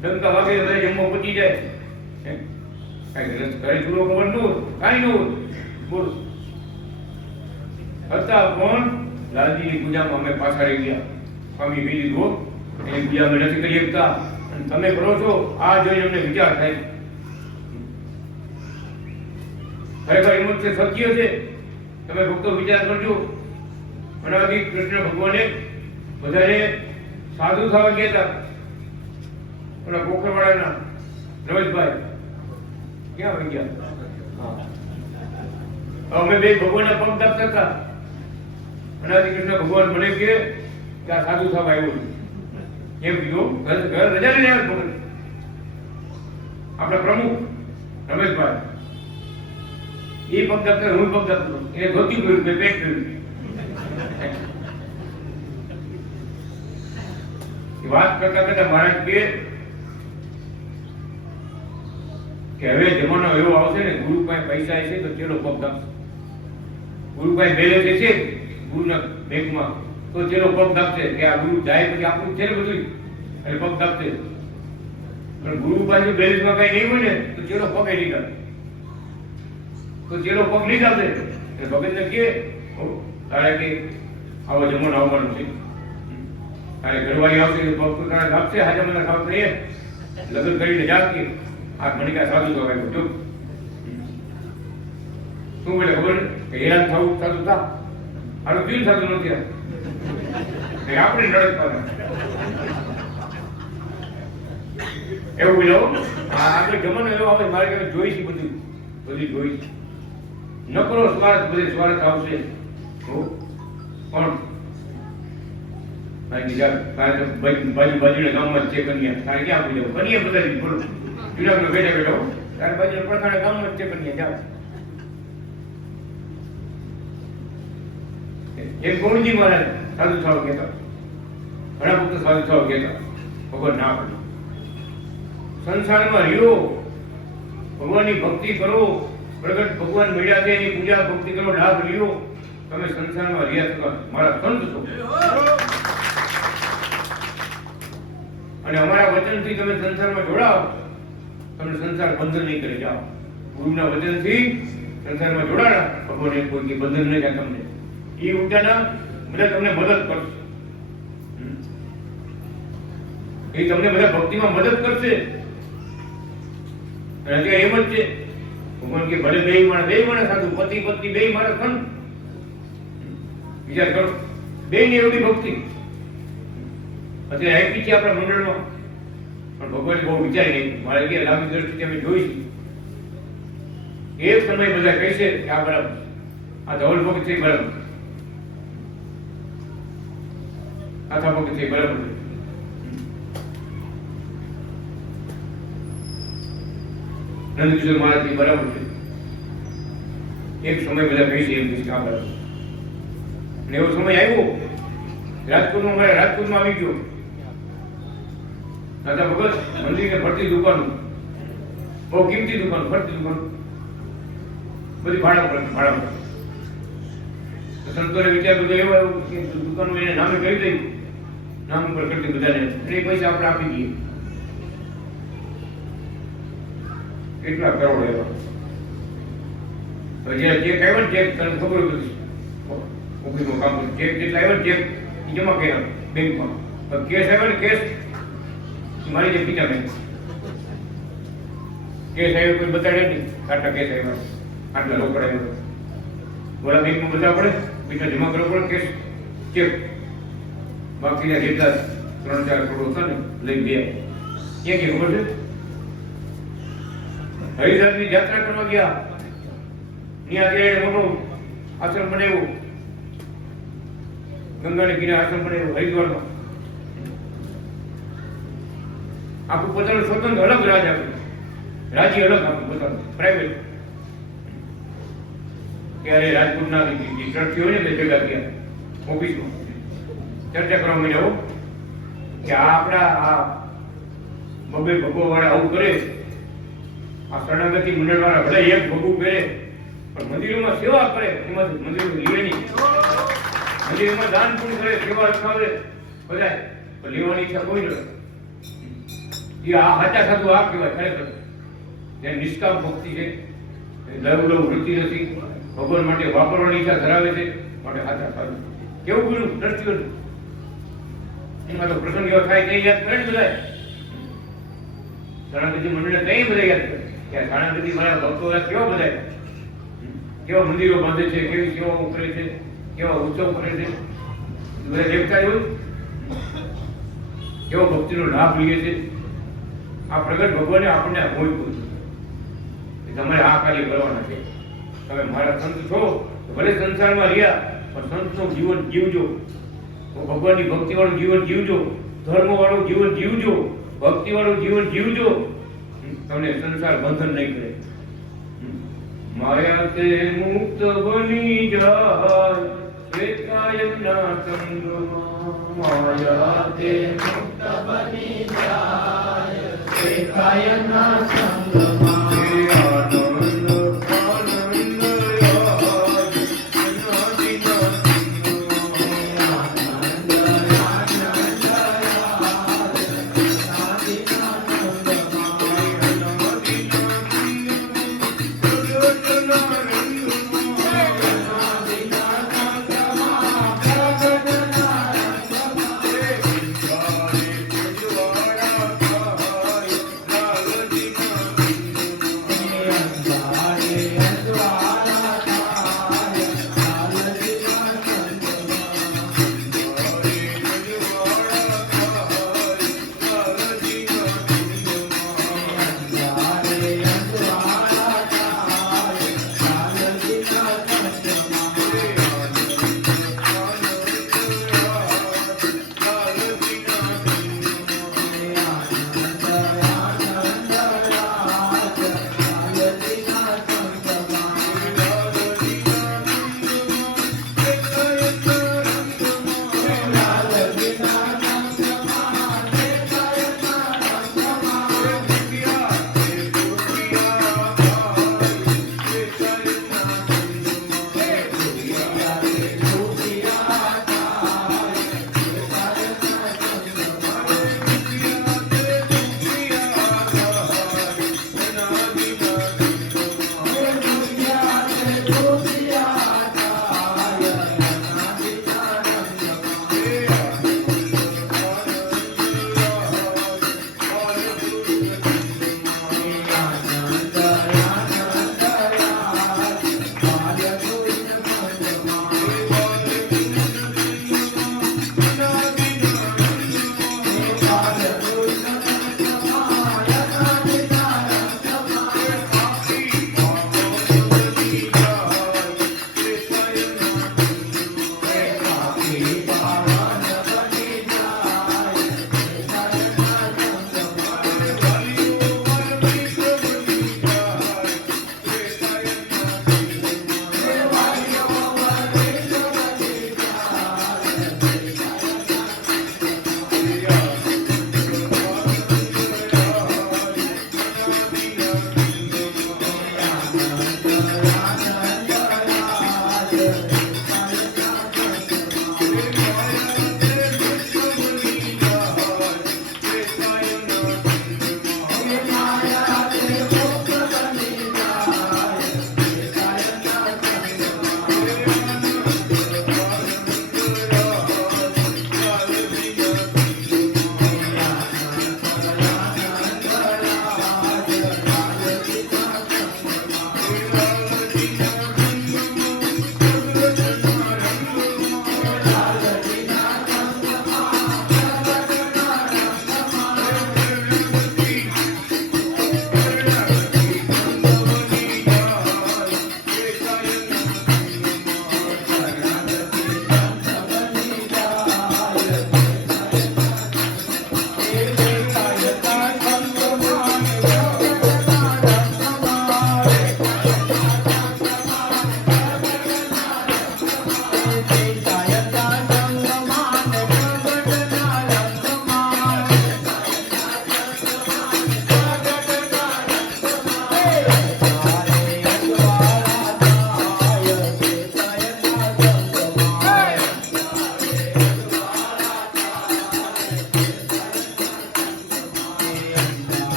ડંકા વાગે બધા જમવા પચી જાય. ઘરે ચૂલો ખબર ન હોય, કાંઈ ન હોય. બોલો છતાં પણ લાલજીની પૂજામાં અમે પાછા રહી ગયા. સ્વામી કહી દીધું એની પૂજા અમે નથી કરી શકતા, અને તમે કરો છો. આ જોઈને અમને વિચાર થાય, ખરેખર એમ છે, સત્ય છે. તમે ભક્તો વિચાર કરજો. અનાદિ કૃષ્ણ ભગવાને બધાને સાધુ થવા ગયા હતા. ઓલા કોકરવાડાના રમેશભાઈ ક્યાં આવી ગયા? અમે બે ભગવાનના પગ દાબતા હતા. અનાદિ કૃષ્ણ ભગવાન મને કે આ સાધુ થવા આવ્યો એમ કીધું. ઘર રજા લઈને આવ્યા ભગવાન. આપણા પ્રમુખ રમેશભાઈ એ પગ દાબતા, હું પગ દાબતો. એને ધોતી કર્યું, મેં પેટ કર્યું. વાત કરતા કરતા મહારાજ કે હવે જમાનો એવો આવશે ને, ગુરુ પાસે પૈસા હશે તો ચેલો પગ દાબશે. ગુરુ પાસે બેલેન્સ હશે ગુરુના બેંકમાં તો ચેલો પગ દાબશે. કે આ ગુરુ જાય પછી આપણું છે ને બધું, એટલે પગ દાબશે. પણ ગુરુ પાસે બેલેન્સમાં કઈ નહીં હોય ને તો ચેલો પગ નહીં દાબે. તો ચેલો પગ નહીં દાબે. ભગતને કે તારે કે આવો જમાનો આવવાનો છે, તારે ઘરવાળી આવશે પગ તો તારા દાબશે. હાજર મને ખાવ નહીં લગ્ન કરીને જાગશે. આ મણિકા સાધુ તો આવ્યો જો શું બોલે ખબર કે હેરાન થવું સાધુ થા. આનું દિલ સાધુ નથી. આપણે લડત કરે એવું બોલો. આપણે જમાનો એવો આવે મારે કે જોઈશ બધું જોઈશ. નકરો સ્વાર્થ, બધી સ્વાર્થ આવશે. પણ બાજુના ગામમાં છે કન્યા, તારે ક્યાં આપી જાવ? કન્યા બધા બોલો જુનાગઢ બેઠા બેઠો તારે બાજુના પડખાના ગામમાં છે કન્યા, જાઓ. એક ગોળજી મહારાજ સાધુ થવા કહેતા, ઘણા ભક્તો સાધુ થવા કહેતા. ભગવાન ના પડે. સંસારમાં રહ્યો, ભગવાનની ભક્તિ કરો, પ્રગટ ભગવાન મળ્યા છે એની પૂજા ભક્તિ કરો, લાભ લ્યો. તમે સંસારમાં રહ્યા છો, મારા સંત છો. અને અમારા વચનથી તમે સંસારમાં જોડાઓ, તમને સંસાર બંધન નહીં કરી જાઓ. ગુરુના વચનથી સંસારમાં જોડાણા, ભગવાને કોઈ બંધન નહીં થાય તમને. એ ઉલટાના બધા તમને મદદ કરશે. એ તમને બધા ભક્તિમાં મદદ કરશે. અને અત્યારે એમ જ છે ભગવાન કે ભલે બે માણસ સાધુ, પતિ પત્ની બે માણસ સંત. વિચાર કરો, બે ની એવડી ભક્તિ અત્યારે આપી છે આપણા મંડળમાં. પણ ભગવાન બહુ વિચારી નહીં. મારે કે લાંબી દ્રષ્ટિથી અમે જોઈશું. એક સમય બધા કહેશે કે આ બરાબર, આ ધવલ ભક્ત છે બરાબર, આથા ભક્ત છે બરાબર. નંદકિશોર મહારાજ બરાબર છે. એક સમય બધા કહેશે એમ કે આ બરાબર. અને એવો સમય આવ્યો રાજકોટમાં, મારા રાજકોટમાં આવી ગયો. દાદા ભગત મંદિરને ફરતી દુકાનો, બહુ કિંમતી દુકાન, ફરતી દુકાન બધી ભાડા પર. સંતોને વિચાર બધો એવો કે દુકાનો એને નામે કરી દઈ, નામ ઉપર કરતી બધાને, એ પૈસા આપણે આપી દઈએ. કેટલા કરોડ એવા. હવે જયારે ચેક આવ્યો ને, ચેક તને ખબર બધી ઓફિસમાં કામ કરે, ચેક જેટલા આવ્યો ને ચેક જમા કર્યા બેંકમાં. કેસ આવ્યો ને, કેસ મારી જે પિતા બેંક કેસ આવ્યો કોઈ બતાડે નહીં. આટલા કેસ આવ્યા, આટલા રોકડ આવ્યો, બોલા બેંકમાં બધા પડે, પૈસા જમા કરવો પડે, કેસ ચેક બાકીના જેટલા 3-4 કરોડ હતા ને લઈ ગયા. ક્યાં કે ખબર છે? હરિદાસની યાત્રા કરવા ગયા. ત્યાં અત્યારે મોટો આશ્રમ બનાવ્યો, ગંગાને કિનારે આશ્રમ બનાવ્યો હરિદ્વારમાં. આખું પોતાનું સ્વતંત્ર અલગ રાજ આપ્યું, રાજ્ય અલગ આપ્યું પોતાનું પ્રાઇવેટ. ત્યારે રાજકોટના ટ્રસ્ટીઓ ને ભેગા થયા ઓફિસમાં, ચર્ચા કરવા માંડ્યા કે આપણા આ બબે ભગવો વાળા આવું કરે, આ શરણાગતિ મંડળ વાળા બધા એક ભગવું પહેરે પણ મંદિરોમાં સેવા કરે, એમાંથી મંદિરો લે નહીં. મંદિરમાં દાન પૂર્ણ કરે, સેવા રખાવે બધા, પણ લેવાની ઈચ્છા કોઈ નથી. એ આ સાચા સાધુ આ કહેવાય ખરેખર. જેને નિષ્કામ ભક્તિ છે, લવ વૃત્તિ નથી, ભગવાન માટે વાપરવાની ઈચ્છા ધરાવે છે, માટે સાચા સાધુ. કેવું બોલું દ્રષ્ટિઓ એમાં તો પ્રસંગ એવો થાય તે યાદ કરે ને બધા. શરણાગતિ મંડળને કઈ બધા યાદ કરે કે શરણાગતિ મારા ભક્તો કેવા બધા, કેવા મંદિરો બાંધે છે, કેવી સેવાઓ કરે છે, કેવા ઉત્સવ કરે છે. બધા દેવતા હોય કેવો ભક્તિનો લાભ લઈએ છે. આ પ્રગટ ભગવાને આપણને મોડ્યું કે તમારે આ કાર્ય કરવાના છે. તમે મારા સંત છો ભલે સંસારમાં રહ્યા પણ સંતનું જીવન જીવજો, ભગવાનની ભક્તિવાળું જીવન જીવજો, ધર્મવાળું જીવન જીવજો, ભક્તિવાળું જીવન જીવજો. તમને સંસાર બંધન નહીં કરે. માયા તે મુક્ત બની જાય એ કાયમના સંગમાં. માયા તે મુક્ત બની જાય એ કાયમના સંગમાં.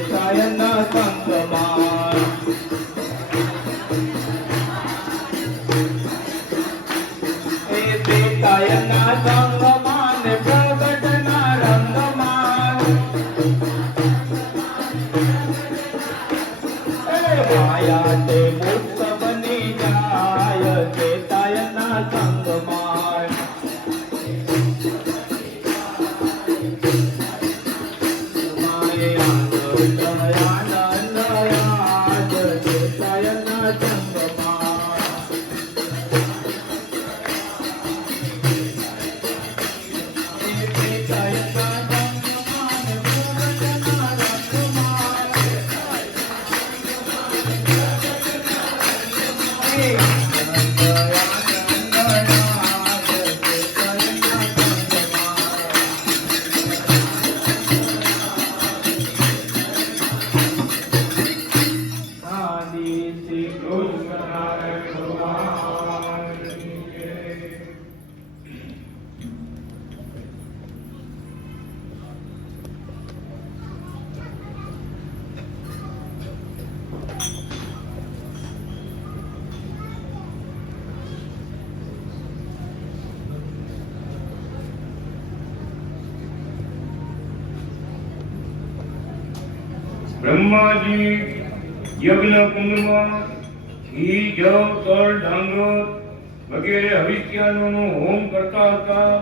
ચેતાયના સંગમાં એ ચેતાયના સંગમાં ને પ્રગટના રંગમાં એ માયા તે મુક્ત બની જાય ચેતાયના સંગમાં બ્રહ્માજી યજ્ઞ કુંડમાં ઘી જવ તલ ડાંગર વગેરે હવિષ્યાનો હોમ કરતા હતા.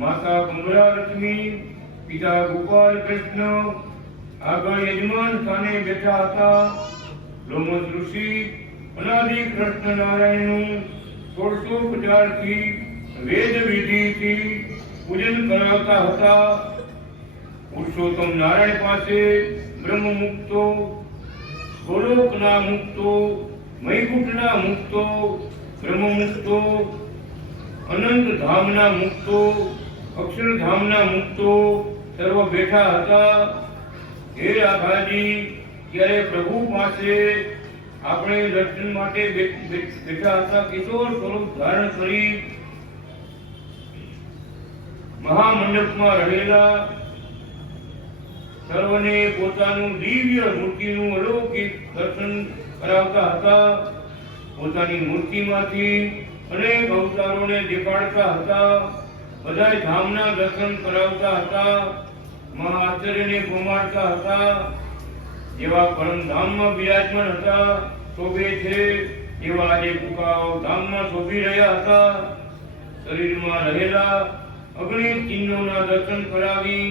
માતા કમલા લક્ષ્મી, પિતા ગોપાલ કૃષ્ણ આગળ યજમાન સ્થાને બેઠા હતા. બ્રહ્મસ ઋષિ અનાદિ કૃષ્ણ નારાયણનું 1650 થી વેદ વિધિથી પૂજન કરાવતા હતા. પુરુષોત્તમ નારાયણ પાસે બ્રહ્મ મુક્તો, ગોલોકના મુક્તો, વૈકુંઠના મુક્તો, બ્રહ્મ મુક્તો, અનંત ધામના મુક્તો, અક્ષરધામના મુક્તો સર્વ બેઠા હતા. હે રાધાજી, ત્યારે પ્રભુ પાસે આપણે દર્શન માટે બેઠા હતા. કિશોર સ્વરૂપ ધારણ કરી મહામંડપમાં રહેલા સર્વને પોતાનું દિવ્ય મૂર્તિનું અલૌકિક દર્શન કરાવતા હતા. પોતાની મૂર્તિમાંથી અનેક અવતારોને દેખાડતા હતા. બધા ધામના દર્શન કરાવતા હતા. મહા આશ્ચર્યને પમાડતા હતા. જેવા પરમધામમાં બિરાજમાન હતા શોભે છે એવા આજે કુકાઓ ધામમાં શોભી રહ્યા હતા. શરીરમાં રહેલા અગણિત ચિહ્નોના દર્શન કરાવી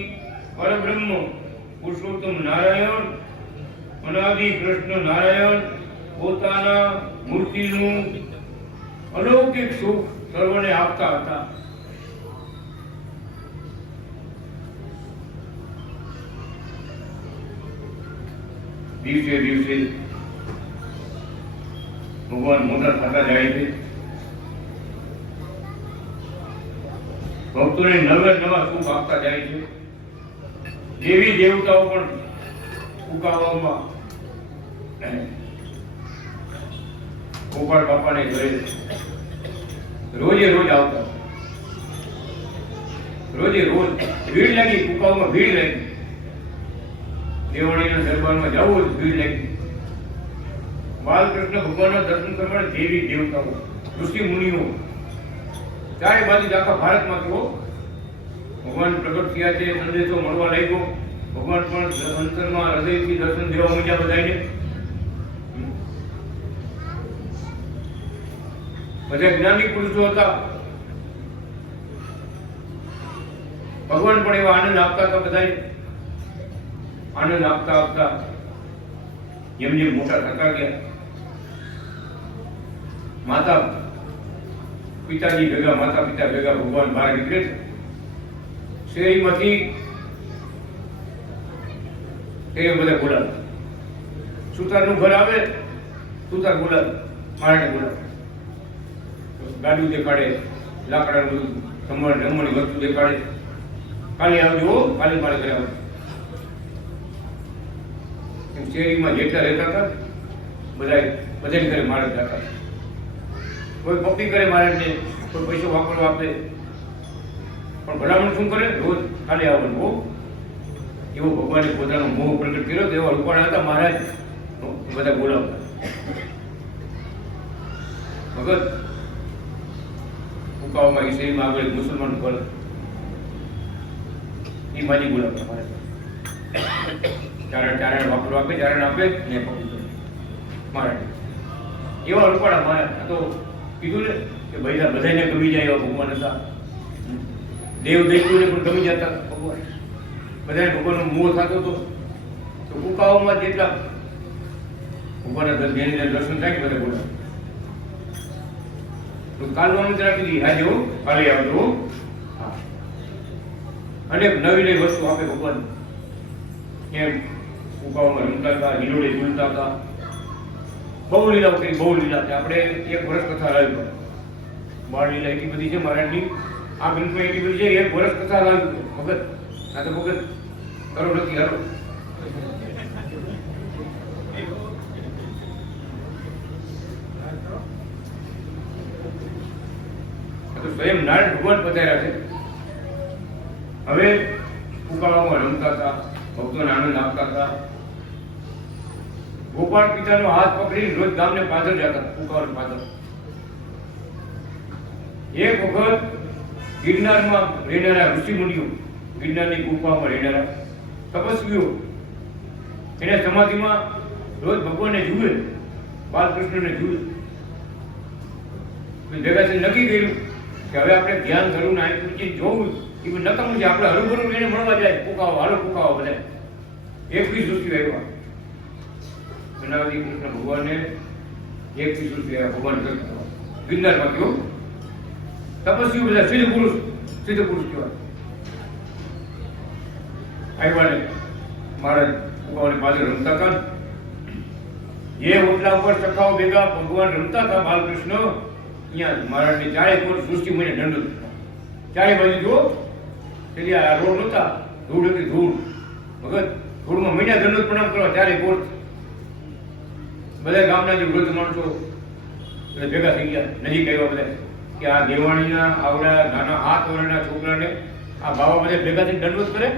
પરબ્રહ્મ પુરુષોત્તમ નારાયણ, અનાદિ કૃષ્ણ નારાયણ પોતાના મૂર્તિનું અલૌકિક સુખ સર્વને આપતા હતા. દિવસે દિવસે ભગવાન મોટા થતા જાય છે. ભક્તોને નવા નવા સુખ આપતા જાય છે. દેવી દેવતાઓ પણ ઉકાવામાં ગોપાળ બાપાને ઘરે રોજે રોજ આવતા. રોજે રોજ ભીડ લાગી, કુકાઓમાં ભીડ લાગી. દેવળીના દરબારમાં જવું ભીડ લાગી. બાલકૃષ્ણ ભગવાનના દર્શન કરવા દેવી દેવતાઓ, ઋષિ મુનિઓ ચારે બાજુ આખા ભારતમાંથી ભગવાન પ્રગટ થયા છે. સંદેશો મળવા લાગ્યો. ભગવાન પણ અંતરમાં હૃદયથી દર્શન દેવા માંડ્યા બધાને. બધા જ્ઞાની પુરુષો હતા. ભગવાન પણ એવા આનંદ આપતા હતા. બધાને આનંદ આપતા આપતા જેમ જેમ મોટા થતા ગયા, માતા પિતાજી ભેગા, માતા પિતા ભેગા ભગવાન બહાર નીકળે છે. શેરીમાંથી એ બધા બોલાવે. સુતારનું ઘર આવે, સુતાર બોલાવે, મારાને બોલાવે. ગાડું દેખાડે, લાકડાનું બધું જમવાની વસ્તુ દેખાડે. કાલે આવજો, કાલે મારે ઘરે આવજો. શેરીમાં જેટલા રહેતા હતા બધા ઘરે મારે જતા. કોઈ પપ્પી કરે મારે, કોઈ પૈસો વાપરવા આપે. પણ ભલામણ શું કરે? રોજ કાલે આવવાનું. એવો ભગવાને પોતાનો મોહ પ્રગટ કર્યો તો એવા રૂપાળા હતા મહારાજ બધા બોલાવતા ભગત ફૂંકાવામાં ઈસરીમાં આગળ મુસલમાન પર એ માજી બોલાવતા મહારાજ ચારણ વાપરો આપે ચારણ આપે ને મહારાજ એવા રૂપાળા મહારાજ આ તો કીધું ને કે ભાઈ બધાને ગમી જાય એવા ભગવાન હતા દેવ દૈત્યોને પણ ગમી જતા ભગવાન બધાને ભગવાનનો મોહ થતો હતો તો કુકાઓમાં જેટલા ભગવાનના દર્શન થાય કે બધા બોલા તો કાલનું આમંત્રણ આપી દીધી આજે હો કાલે આવજો હા અનેક નવી નવી વસ્તુ આપે ભગવાન એમ કુકાઓમાં રમતા હતા હિલોડે ઝૂલતા હતા બહુ લીલા કરી બહુ લીલા આપણે એક વર્ષ કથા લાવી પડે બાળ લીલા એટલી બધી છે મહારાજની આ ગ્રંથમાં એટલી બધી છે એક વર્ષ કથા લાવી ભગત આ તો ભગત કરો નથી હાલો સ્વયં નારાયણ ભગવાન પધાર્યા છે હવે ફૂંકાવામાં રમતા હતા ભક્તોને આનંદ આપતા હતા ગોપાળ પિતાનો હાથ પકડી રોજ ગામને પાછળ જતા ફૂંકાવાની પાછળ એક વખત ગિરનારમાં રહેનારા ઋષિ મુનિઓ ગિરનારની ગુફામાં રહેનારા તપસ્વીઓ એને સમાધિમાં રોજ ભગવાનને જુએ બાલકૃષ્ણને જુએ ભેગા થઈને નક્કી કર્યું કે હવે આપણે ધ્યાન કરવું ને આ જોવું એ નકામું છે આપણે હરુભરું એને મળવા જાય ફૂંકાવો હાલો ફૂંકાવો બધા 21 ઋષિ આવ્યા બનાવતી કૃષ્ણ ભગવાનને 21 ઋષિ આવ્યા ભગવાન કરતા ગિરનારમાં કેવું તપસ્વીઓ બધા સિદ્ધ પુરુષ કહેવાય આવ્યા ને મહારાજ ભગવાન પાછળ રમતા હતા એ ઓટલા ઉપર સખાઓ ભેગા ભગવાન રમતા હતા બાલકૃષ્ણ અહીંયા મહારાજને ચારે કોર સૃષ્ટિ મને દંડ ચારે બાજુ જુઓ એટલે આ રોડ નહોતા ધૂળ હતી ધૂળ ભગત ધૂળમાં મહિના દંડ પ્રણામ કરવા ચારે કોર બધા ગામના જે વૃદ્ધ માણસો બધા ભેગા થઈ ગયા નજીક આવ્યા બધા કે આ દેવાણીના આવડા નાના 8 વર્ષના છોકરાને આ બાવા બધા ભેગા થઈને દંડવત કરે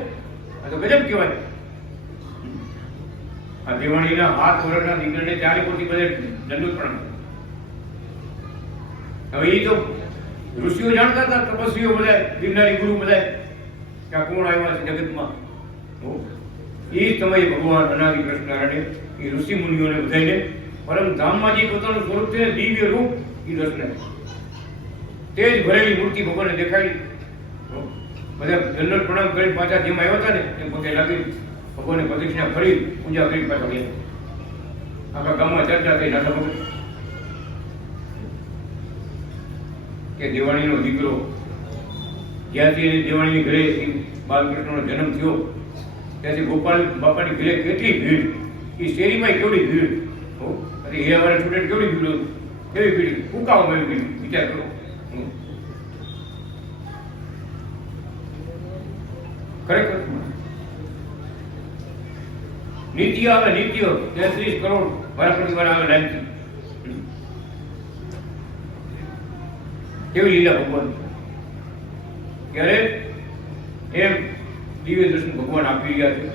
આ તો ગજબ કહેવાય આ દેવાણીના 7 વર્ષના દીકરાને ચારે કોટી બધે દંડવત પ્રણામ હવે એ તો ઋષિઓ જાણતા હતા તપસ્વીઓ બધા ગિરનારી ગુરુ બધા કે આ કોણ આવ્યા છે જગતમાં એ સમયે ભગવાન અનાદિ કૃષ્ણ નારાયણે એ ઋષિ મુનિઓને બધાને પરમ ધામમાં જે પોતાનું સ્વરૂપ છે દિવ્ય રૂપ એ દર્શન તે જ ભરેલી મૂર્તિ ભગવાનને દેખાડી બધા દંડ પ્રણામ કરી પાછા જેમ આવ્યા હતા ને એમ પોતે લાગી ભગવાનને પ્રદક્ષિણા ફરી પૂજા કરી પાછા ગયા આખા ગામમાં ચર્ચા થઈ દાદા ભગત કે દેવાણીનો દીકરો જ્યાંથી દેવાણીની ઘરે બાલકૃષ્ણનો જન્મ થયો ત્યાંથી ગોપાલ બાપાની ઘરે કેટલી ભીડ એ શેરીમાં કેવડી ભીડ અને એ અમારા સ્ટુડન્ટ કેવડી ભીડ કેવી ભીડ ફૂંકાવામાં એવી ભીડ વિચાર કરો ખરેખર નીતિઓ આવે નીતિઓ 33 કરોડ મારા પરિવાર આવે લાઈનથી કેવી લીલા ભગવાન ત્યારે એમ દિવ્ય દર્શન ભગવાન આપી રહ્યા છે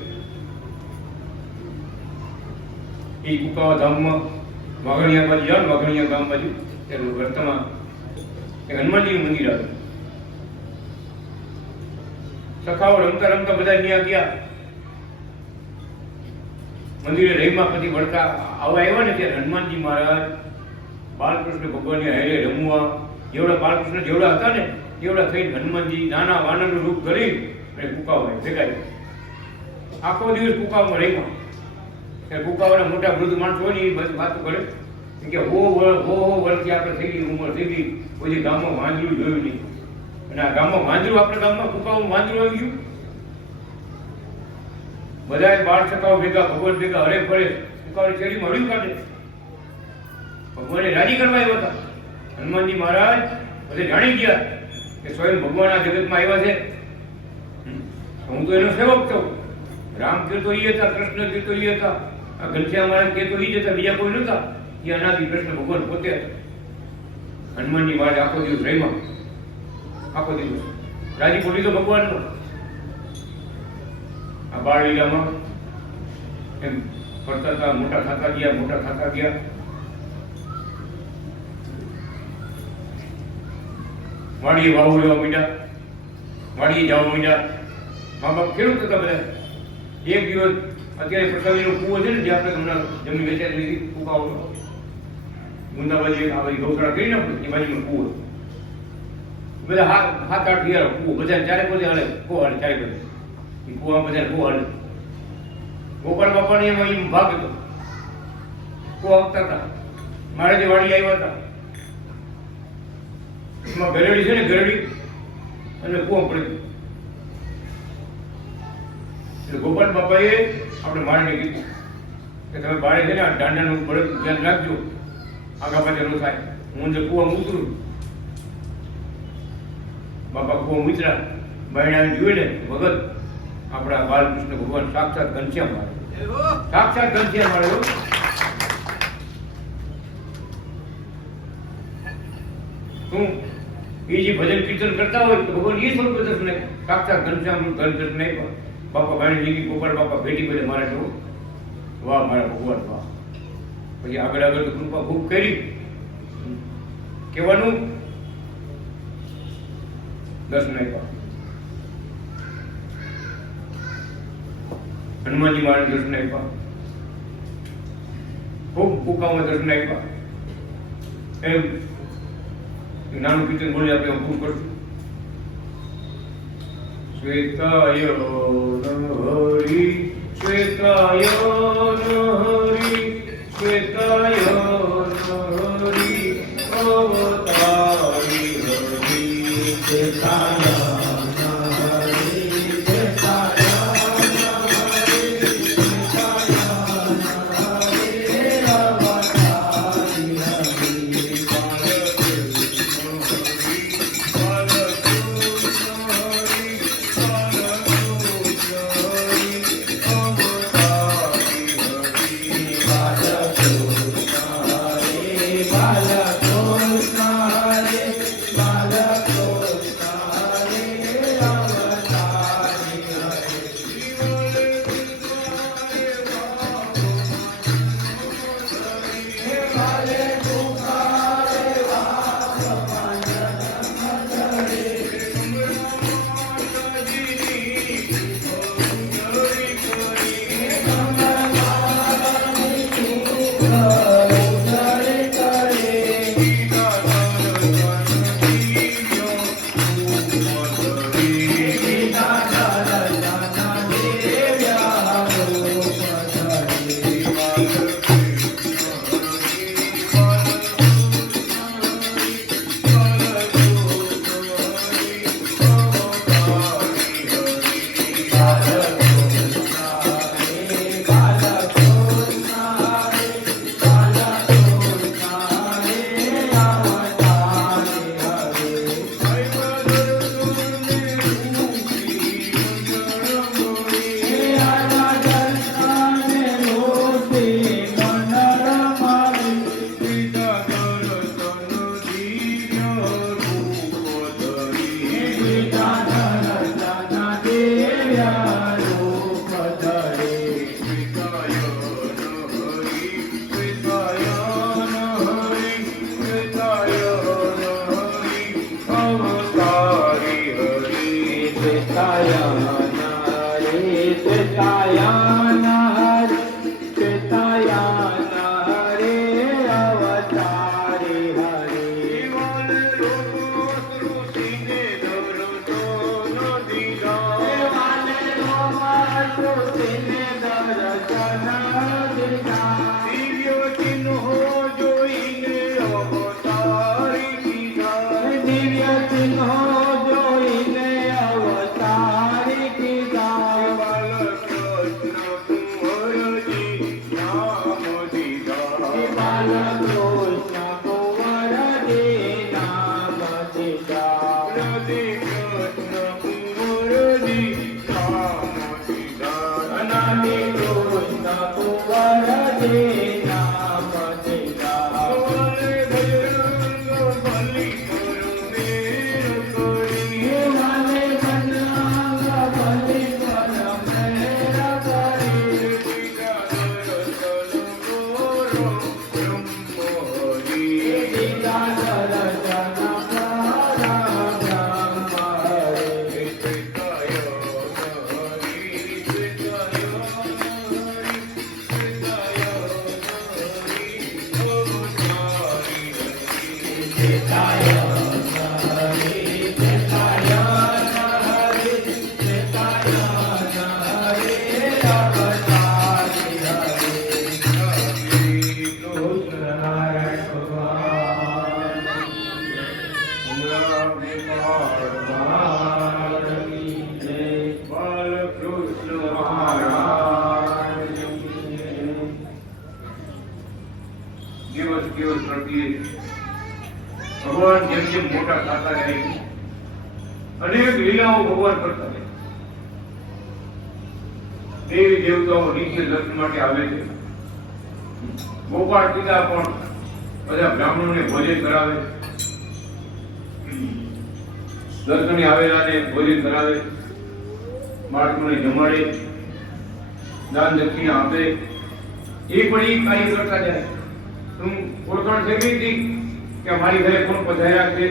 એ કુકાવા ધામમાં વાઘણિયા બાજુ જાઓ વાઘણિયા ગામ બાજુ ત્યારે વર્તમાં એક હનુમાનજીનું મંદિર આવ્યું સખાઓ રમતા રમતા બધા ત્યાં ગયા મંદિરે રહીમાં પછી વળતા આવા આવ્યા ને ત્યારે હનુમાનજી મહારાજ બાલકૃષ્ણ ભગવાનની હારે રમવા જેવડા બાલકૃષ્ણ જેવડા હતા ને એવડા થઈને હનુમાનજી નાના વાનરનું રૂપ ધરી અને કુકાવા ભેગા આખો દિવસ કુકાવામાં રહીમાં ત્યારે કુકાવાના મોટા વૃદ્ધ માણસો હોય ને એ બધી વાતો કરે કે હો વર્ષથી આપણે થઈ ગઈ ઉંમર થઈ ગઈ કોઈ ગામમાં વાંદરું જોયું નહીં અને આ ગામમાં વાંદરું આપણા ગામમાં કુકાવામાં વાંદરું આવી ગયું બધા બાળ સખાઓ ભેગા ભગવાન ભેગા હરે ફરે કુકાવાની શેરીમાં હળી કાઢે ભગવાને રાજી કરવા આવ્યા હતા હનુમાનજી મહારાજ બધે જાણી ગયા કે સ્વયં ભગવાન આ જગતમાં આવ્યા છે હું તો એનો સેવક છું રામ કે તો એ હતા કૃષ્ણ કે તો એ હતા આ ઘનશ્યામ મહારાજ કે તો એ જ હતા બીજા કોઈ નહોતા એ અનાદિ કૃષ્ણ ભગવાન પોતે હતા હનુમાનજી મહારાજ આખો દિવસ રહીમાં આખો દિવસ રાજી બોલી તો ભગવાનનો આ બાળ લીલામાં એમ કરતા હતા, મોટા થતા ગયા. વાડીએ વાવું લેવા માંડ્યા, વાડીએ જવા માંડ્યા. મા બાપ ખેડૂત હતા બધા. એક દિવસ અત્યારે પ્રસાદીનો કૂવો છે ને, જે આપણે હમણાં જમીન વેચાઈ લીધી, કૂકાઓ ગુંદાબાજી આ બધી ગૌશાળા કરી નાખો, એ બાજુનો કૂવો. બધા હાથ આઠ ગયા કૂવો, બધા ચારે બધે હાલે, કૂવો હાલે ચારે બધે. એ કૂવા બધા કૂવો હાલે. ગોપાલ બાપાને એમાં એમ ભાગ હતો, કૂવા આપતા હતા. મારે જે વાડી આવ્યા હતા એમાં ગરડી છે ને, ગરડી અને કૂવા પડી. એટલે ગોપાલ બાપાએ આપણે મારીને કીધું કે તમે બારે છે ને આ દાંડાનું બળદ ધ્યાન રાખજો, આગા પાછળ ન થાય. હું જે કૂવામાં ઉતરું, બાપા કૂવામાં ઉતર્યા, બાયણા જોઈ ને ભગત આપણા બાલકૃષ્ણ ભગવાન સાક્ષાત ઘનશ્યામ મારે, સાક્ષાત ઘનશ્યામ મારે. શું એ જે ભજન કીર્તન કરતા હોય તો ભગવાન એ સ્વરૂપ દર્શન સાક્ષાત ઘનશ્યામ ઘન દર્શન આપ્યા. બાપા ભાઈ જિંદગી ગોપાલ બાપા ભેટી પડે મારે જો, વાહ મારા ભગવાન વાહ. પછી આગળ તો કૃપા ખૂબ કરી કહેવાનું, દર્શન આપ્યા. હનુમાનજી મહારાજ દર્શન આપ્યા, ખૂબ કુકામાં દર્શન આપ્યા. એમ નાનું કીર્તન બોલી આપણે પૂરું કરશું. શ્વેતાય હરિ, શ્વેતાય હરિ, શ્વેતાય હરિ, અવતારી હરિ, શ્વેતાય દિવસ કરતી ભગવાન જેમ જેમ મોટા થતા જાય અનેક લીલાઓ ભગવાન કરતા જાય. દેવી દેવતાઓ નીચે દર્શન માટે આવે છે. ગોપાળ પિતા પણ બધા બ્રાહ્મણોને ભોજન કરાવે, દર્શને આવેલાને ભોજન કરાવે, બાળકોને જમાડે, દાન દક્ષિણા આપે. એ પણ એ કાર્ય કરતા જાય. તું ઓળખાણ થઈ ગઈ હતી કે મારી ઘરે કોણ પધાર્યા છે?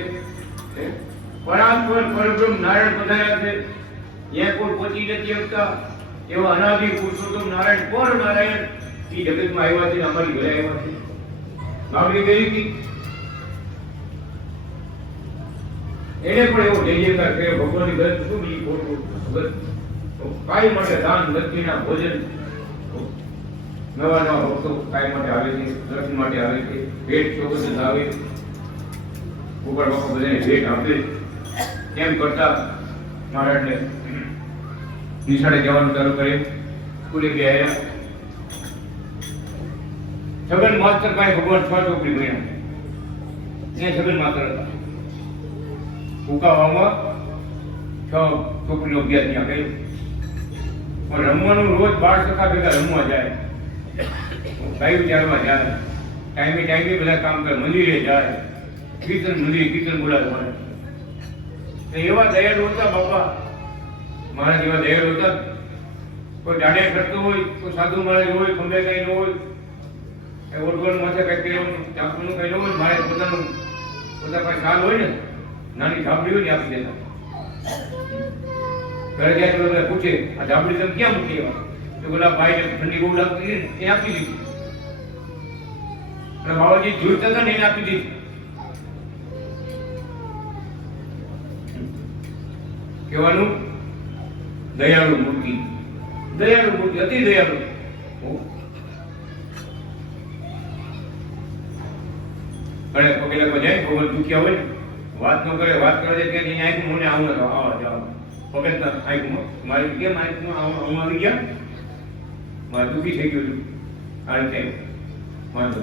પરાત્પર પરબ્રહ્મ નારાયણ પધાર્યા છે. જ્યાં કોઈ પહોંચી નથી શકતા એવા અનાદિ પુરુષોત્તમ નારાયણ પર નારાયણ એ જગતમાં આવ્યા છે, અમારી ઘરે આવ્યા છે. માગણી કરી હતી. એને પણ એવો જયકાર કે ભગવાનની ઘરે શું બીજી ખોટું ભગત કાંઈ માટે દાન દક્ષિણા ભોજન. નવા નવા ભક્તો કાંઈ માટે આવે છે, દર્શન માટે આવે છે, ભેટ ચોક્કસ આવે. ગોપાળ બાપા બધાને ભેટ આપે. કેમ કરતા મહારાજને નિશાળે જવાનું ચાલુ કરે, સ્કૂલે ગયા આવ્યા. છગન માસ્તર પાસે ભગવાન 6 છોકરી ભણ્યા. ત્યાં છગન માસ્તર હતા. ઉકાવામાં 6 છોકરીનો અભ્યાસ ત્યાં કર્યો. પણ રમવાનું રોજ બાળ સખા ભેગા રમવા જાય, ગાયું ચારવા જાય, ટાઈમે બધા કામ કરે, મંદિરે જાય, કીર્તન બોલાવવા. એવા દયાળુ હતા બાપા મહારાજ, એવા દયાળુ હતા. કોઈ દાડે કરતો હોય, કોઈ સાધુ મહારાજ હોય, ખંભે કઈ ન હોય, ઓળખવાનું માથે કઈ કર્યું ચાકુનું કઈ ન હોય, મારે પોતા પાસે સાલ હોય ને, નાની ઝાપડી હોય ને આપી દેતા. ઘરે જાય તો બધા પૂછે આ ઝાપડી તમે ક્યાં મૂકી? તો પેલા ભાઈ ઠંડી બહુ લાગતી હતી એ આપી દીધી. અને બાબાજી જોઈતા હતા ને એને આપી દીધી. કહેવાનું દયાળુ મૂર્તિ, અતિ દયાળુ. અને પગેલા જાય ભગવાન દુખ્યા હોય, વાત ન કરે, વાત કરે છે કે આંખ મને આવું ન આવા જાવ પગત આંખમાં મારી કેમ આંખમાં હું આવી ગયા, મારે દુઃખી થઈ ગયું છું. આ રીતે વાંધો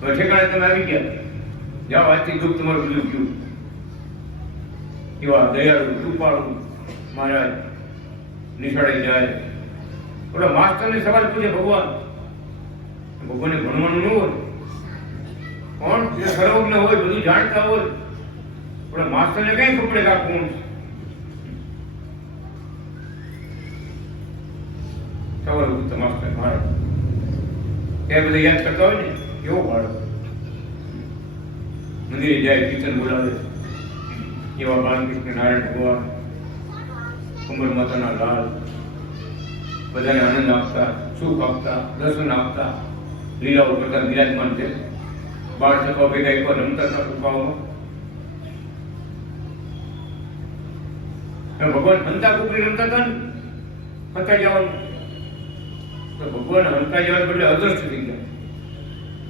ઠેકાણે તમે આવી ગયા, જાઓ આજથી દુઃખ તમારું બધું ગયું. એવા દયાળુ કૃપાળુ મહારાજ નિશાળે જાય. ઓલા માસ્ટરને સવાલ પૂછે ભગવાન, ભગવાનને ભણવાનું ન હોય, કોણ જે સર્વજ્ઞ હોય, બધું જાણતા હોય, ઓલા માસ્ટરને કઈ ખબર કે આ કોણ? સવાલ પૂછતા માસ્ટર મહારાજ ત્યાં બધા યાદ કરતા હોય ને કેવો બાળક. મંદિરે જાય, કીર્તન બોલાવે. એવા બાલકૃષ્ણ નારાયણ ભગવાન કમર માતાના લાલ બધાને આનંદ આપતા, સુખ આપતા, દર્શન આપતા, લીલાઓ કરતા બિરાજમાન છે. બાળ સખા ભેગા એકવાર રમતા હતા કુકાઓમાં. ભગવાન હંતા કુકરી રમતા હતા ને, હંતા જવાનું તો ભગવાન હંતા જવાને બદલે અદ્રશ્ય થઈ ગયા.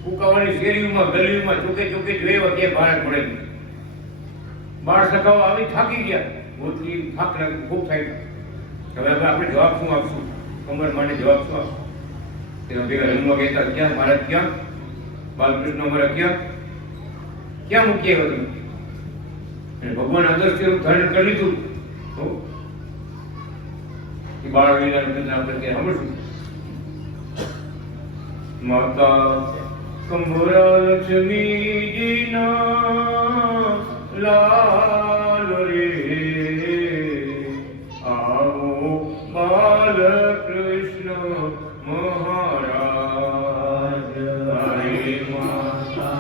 કુકાવાની શેરીઓમાં ગલીઓમાં ચોકે જોયા ત્યાં ભારત મળે. બાળ સખાઓ આવી થાકી ગયા, ગોતલી થાક લાગી, ખૂબ થાય. હવે આપણે જવાબ શું આપશું? કમર માટે જવાબ શું આપશું? તેના ભેગા રમવા કહેતા ક્યાં મહારાજ, ક્યાં બાલકૃષ્ણ અમારા ક્યાં મૂકીએ બધું? અને ભગવાન અદ્રશ્ય રૂપ ધારણ કરી લીધું તો એ બાળ લીલાનું આપણે ત્યાં સાંભળશું. માતા કંભરા લક્ષ્મીજીના લાલ રે આવો બાલકૃષ્ણ મહારાજ. હરે માતા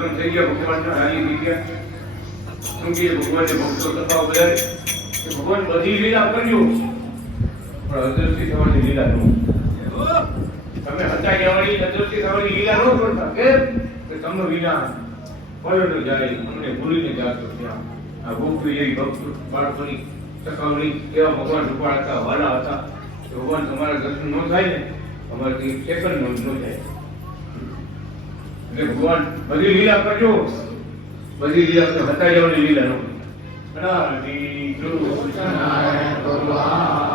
દર્શન થઈ ગયા, ભગવાનના હારી થઈ ગયા. શું કહીએ, ભગવાનને ભક્તો સભા બધાય કે ભગવાન બધી લીલા કરજો, પણ અદ્રશ્ય થવાની લીલા ન. તમે હતા જવાની અદ્રશ્ય થવાની લીલા ન કરતા. કેમ કે તમે વિના પલટ જાય, અમને ભૂલીને જાતો ત્યાં. આ ગોપી એવી ભક્ત બાળકોની સખાવણી એવા ભગવાન રૂપાળ હતા, વાલા હતા. ભગવાન તમારા દર્શન ન થાય ને, અમારાથી સેકન્ડ ન થાય. એટલે ભગવાન બધી લીલા કરજો, બધી લીલા હતા જવાની લીલા ન. અનાદિ કૃષ્ણ ભગવાન